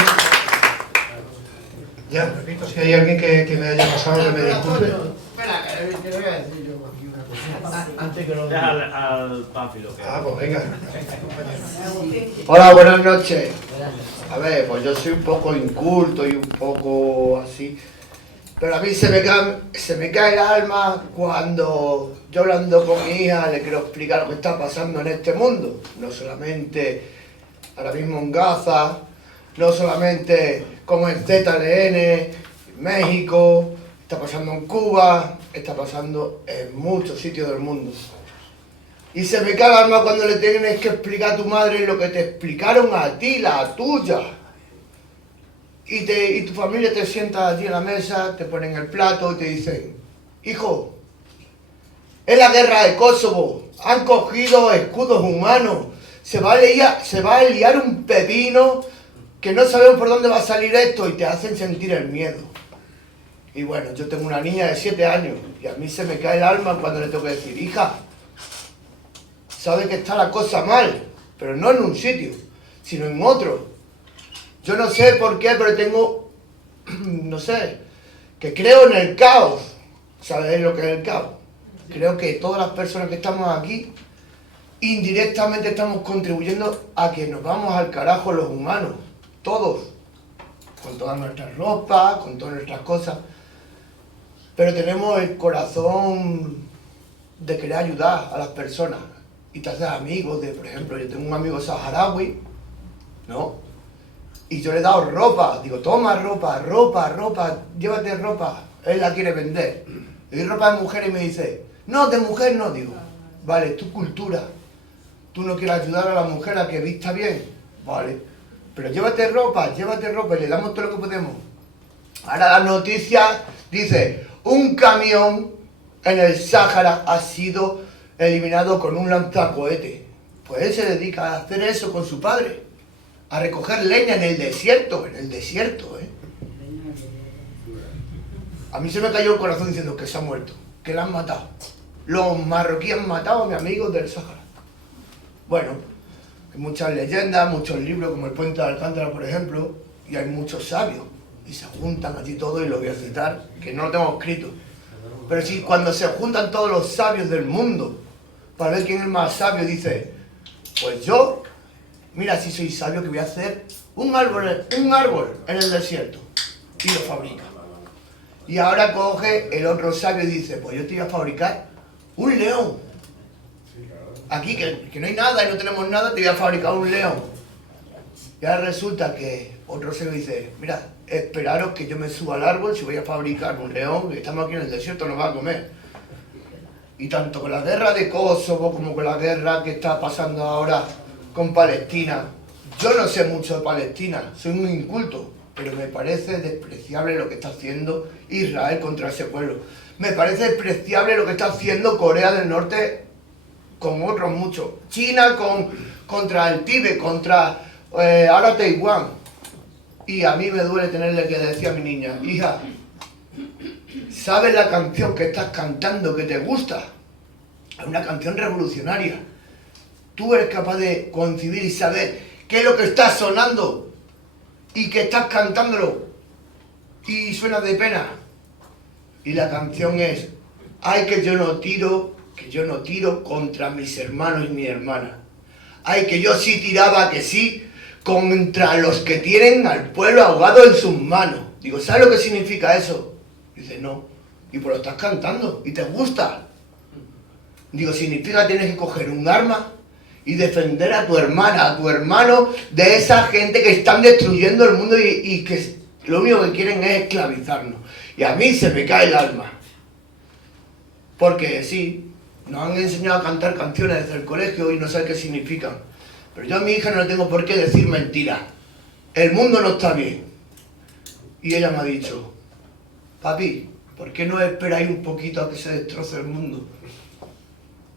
ya, repito, si hay alguien que me haya pasado, que me disculpe. Espera, que le voy a decir yo aquí una cosa. Antes que lo deja al Pánfilo. Pues venga. Hola, buenas noches. A ver, pues yo soy un poco inculto y un poco así, pero a mí se me cae el alma cuando yo hablando con mi hija le quiero explicar lo que está pasando en este mundo. No solamente ahora mismo en Gaza, no solamente como en ZLN, México, está pasando en Cuba, está pasando en muchos sitios del mundo. Y se me cae el alma cuando le tienes que explicar a tu madre lo que te explicaron a ti, la tuya. Y tu familia te sienta allí en la mesa, te ponen el plato y te dicen: hijo, es la guerra de Kosovo, han cogido escudos humanos, se va a liar un pepino que no sabemos por dónde va a salir esto, y te hacen sentir el miedo. Y bueno, yo tengo una niña de 7 años y a mí se me cae el alma cuando le tengo que decir, hija, sabe que está la cosa mal, pero no en un sitio, sino en otro. Yo no sé por qué, pero tengo, no sé, que creo en el caos. ¿Sabéis lo que es el caos? Creo que todas las personas que estamos aquí, indirectamente estamos contribuyendo a que nos vamos al carajo los humanos, todos, con todas nuestras ropas, con todas nuestras cosas, pero tenemos el corazón de querer ayudar a las personas y te haces amigos de, por ejemplo, yo tengo un amigo saharaui, ¿no? Y yo le he dado ropa, digo, toma ropa, llévate ropa, él la quiere vender. Le doy ropa de mujer y me dice, no, de mujer no, digo, vale, tu cultura, tú no quieres ayudar a la mujer a que vista bien, vale, pero llévate ropa y le damos todo lo que podemos. Ahora la noticia dice, un camión en el Sáhara ha sido eliminado con un lanzacohete. Pues él se dedica a hacer eso con su padre, a recoger leña en el desierto, A mí se me cayó el corazón diciendo que se ha muerto, que la han matado. Los marroquíes han matado a mis amigos del Sáhara. Bueno, hay muchas leyendas, muchos libros, como el Puente de Alcántara, por ejemplo, y hay muchos sabios, y se juntan allí todos, y lo voy a citar, que no lo tengo escrito. Pero sí, cuando se juntan todos los sabios del mundo, para ver quién es el más sabio, dice, pues yo, mira si soy sabio, que voy a hacer un árbol en el desierto, y lo fabrica. Y ahora coge el otro sabio y dice, pues yo te voy a fabricar un león. Aquí, que no hay nada y no tenemos nada, te voy a fabricar un león. Y ahora resulta que otro sabio dice, mira, esperaros que yo me suba al árbol si voy a fabricar un león, que estamos aquí en el desierto, nos va a comer. Y tanto con la guerra de Kosovo como con la guerra que está pasando ahora con Palestina, yo no sé mucho de Palestina, soy muy inculto, pero me parece despreciable lo que está haciendo Israel contra ese pueblo. Me parece despreciable lo que está haciendo Corea del Norte con otros muchos. China contra el Tíbet, contra ahora Taiwán. Y a mí me duele tenerle que decir a mi niña, hija, ¿sabes la canción que estás cantando que te gusta? Es una canción revolucionaria. Tú eres capaz de concebir y saber qué es lo que está sonando y que estás cantándolo y suena de pena. Y la canción es, ay, que yo no tiro contra mis hermanos y mi hermana. Ay, que yo sí tiraba, que sí, contra los que tienen al pueblo ahogado en sus manos. Digo, ¿sabes lo que significa eso? Dice, no. Y pues lo estás cantando y te gusta. Digo, significa que tienes que coger un arma y defender a tu hermana, a tu hermano, de esa gente que están destruyendo el mundo y que lo único que quieren es esclavizarnos. Y a mí se me cae el alma. Porque sí, nos han enseñado a cantar canciones desde el colegio y no sé qué significan. Pero yo a mi hija no le tengo por qué decir mentiras. El mundo no está bien. Y ella me ha dicho, papi, ¿por qué no esperáis un poquito a que se destroce el mundo?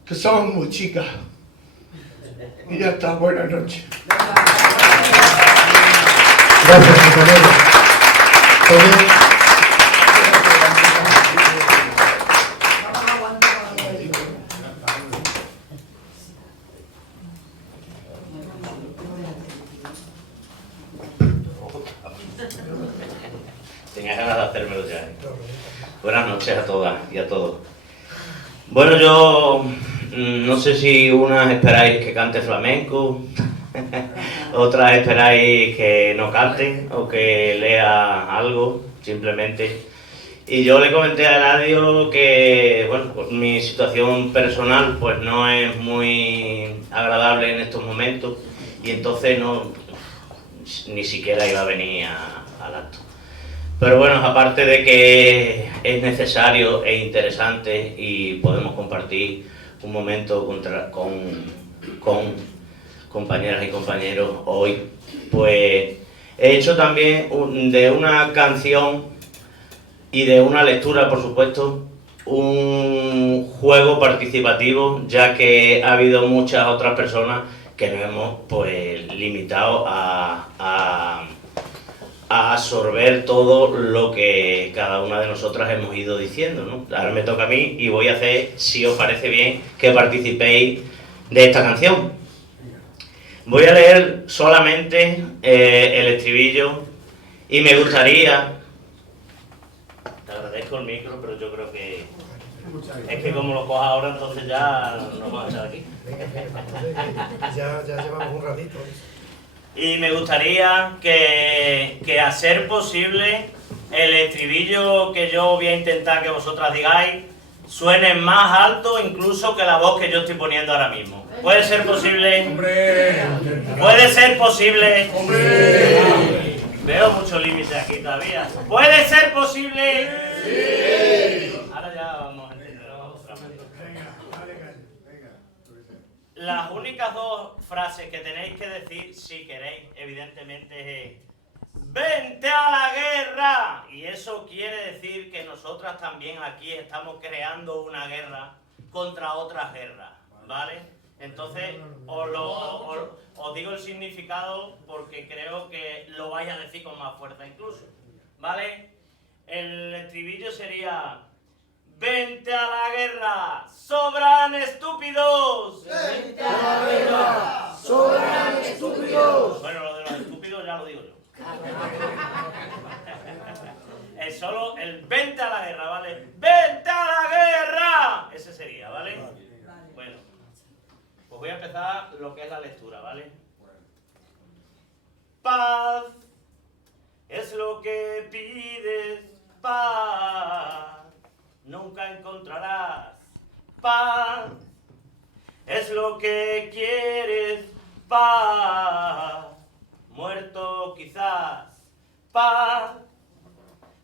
Que somos muy chicas. Y ya está, buenas noches. Gracias, compañero. Tenía ganas de hacérmelo ya. Buenas noches a todas y a todos. Bueno, yo no sé si unas esperáis que cante flamenco, otras esperáis que no cante o que lea algo, simplemente. Y yo le comenté a Eladio que, bueno, pues mi situación personal pues no es muy agradable en estos momentos y entonces no, ni siquiera iba a venir al acto. Pero bueno, aparte de que es necesario e interesante y podemos compartir un momento con compañeras y compañeros hoy, pues he hecho también de una canción y de una lectura, por supuesto, un juego participativo, ya que ha habido muchas otras personas que nos hemos pues limitado a a absorber todo lo que cada una de nosotras hemos ido diciendo, ¿no? Ahora me toca a mí y voy a hacer, si os parece bien, que participéis de esta canción. Voy a leer solamente el estribillo y me gustaría... Te agradezco el micro, pero yo creo que... Es que como lo cojas ahora, entonces ya nos vamos a echar aquí. Ya llevamos un ratito. Y me gustaría que a ser posible el estribillo que yo voy a intentar que vosotras digáis suene más alto incluso que la voz que yo estoy poniendo ahora mismo. ¿Puede ser posible? ¡Hombre! ¿Puede ser posible? ¡Hombre! Veo mucho límite aquí todavía. ¿Puede ser posible? ¡Sí! Ahora ya vamos a entender otra vez. Las únicas dos frases que tenéis que decir, si queréis, evidentemente, es ¡vente a la guerra! Y eso quiere decir que nosotras también aquí estamos creando una guerra contra otras guerras, ¿vale? Entonces, os digo el significado porque creo que lo vais a decir con más fuerza incluso, ¿vale? El estribillo sería... ¡Vente a la guerra! ¡Sobran estúpidos! ¡Vente a la guerra! ¡Sobran estúpidos! Bueno, lo de los estúpidos ya lo digo yo. Es solo el vente a la guerra, ¿vale? ¡Vente a la guerra! Ese sería, ¿vale? Bueno, pues voy a empezar lo que es la lectura, ¿vale? Paz es lo que pides, paz. Nunca encontrarás paz, es lo que quieres, paz, muerto quizás, paz,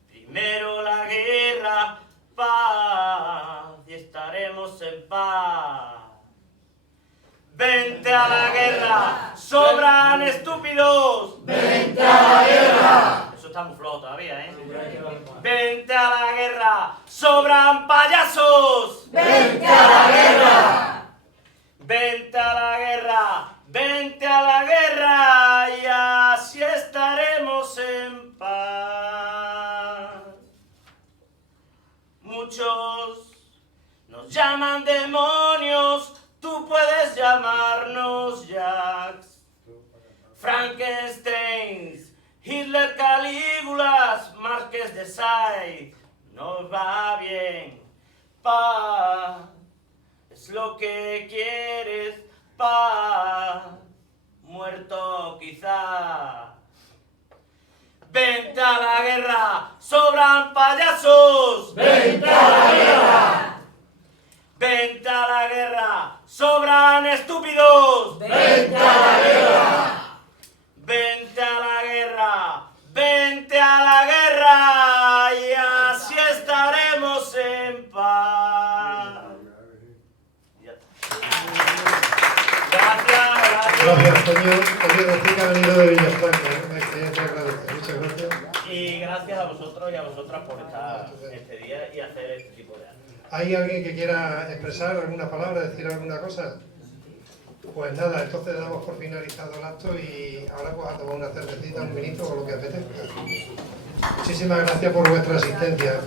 primero la guerra, paz, y estaremos en paz. Vente a la guerra, sobran estúpidos, vente a la guerra. Eso está muy flojo todavía, ¿eh? Vente a la guerra, sobran payasos. Vente a la guerra. Vente a la guerra, vente a la guerra y así estaremos en paz. Muchos nos llaman demonios, tú puedes llamarnos Jacks, Frankensteins, Hitler, Calígulas, Marqués de Sade, nos va bien, paz, es lo que quieres, paz, muerto quizá. Vente a la guerra, sobran payasos. Vente a la guerra. Vente a la guerra, sobran estúpidos. Vente a la guerra. Vente a la guerra, vente a la guerra y así estaremos en paz. Gracias, señor. Oye, decir que ha venido de Villafranca, ¿eh? Te agradezco. Muchas gracias. Y gracias a vosotros y a vosotras por estar este día y hacer este tipo de arte. ¿Hay alguien que quiera expresar alguna palabra, decir alguna cosa? Pues nada, entonces damos por finalizado el acto y ahora pues a tomar una cervecita, un vinito o lo que apetezca. Muchísimas gracias por vuestra asistencia.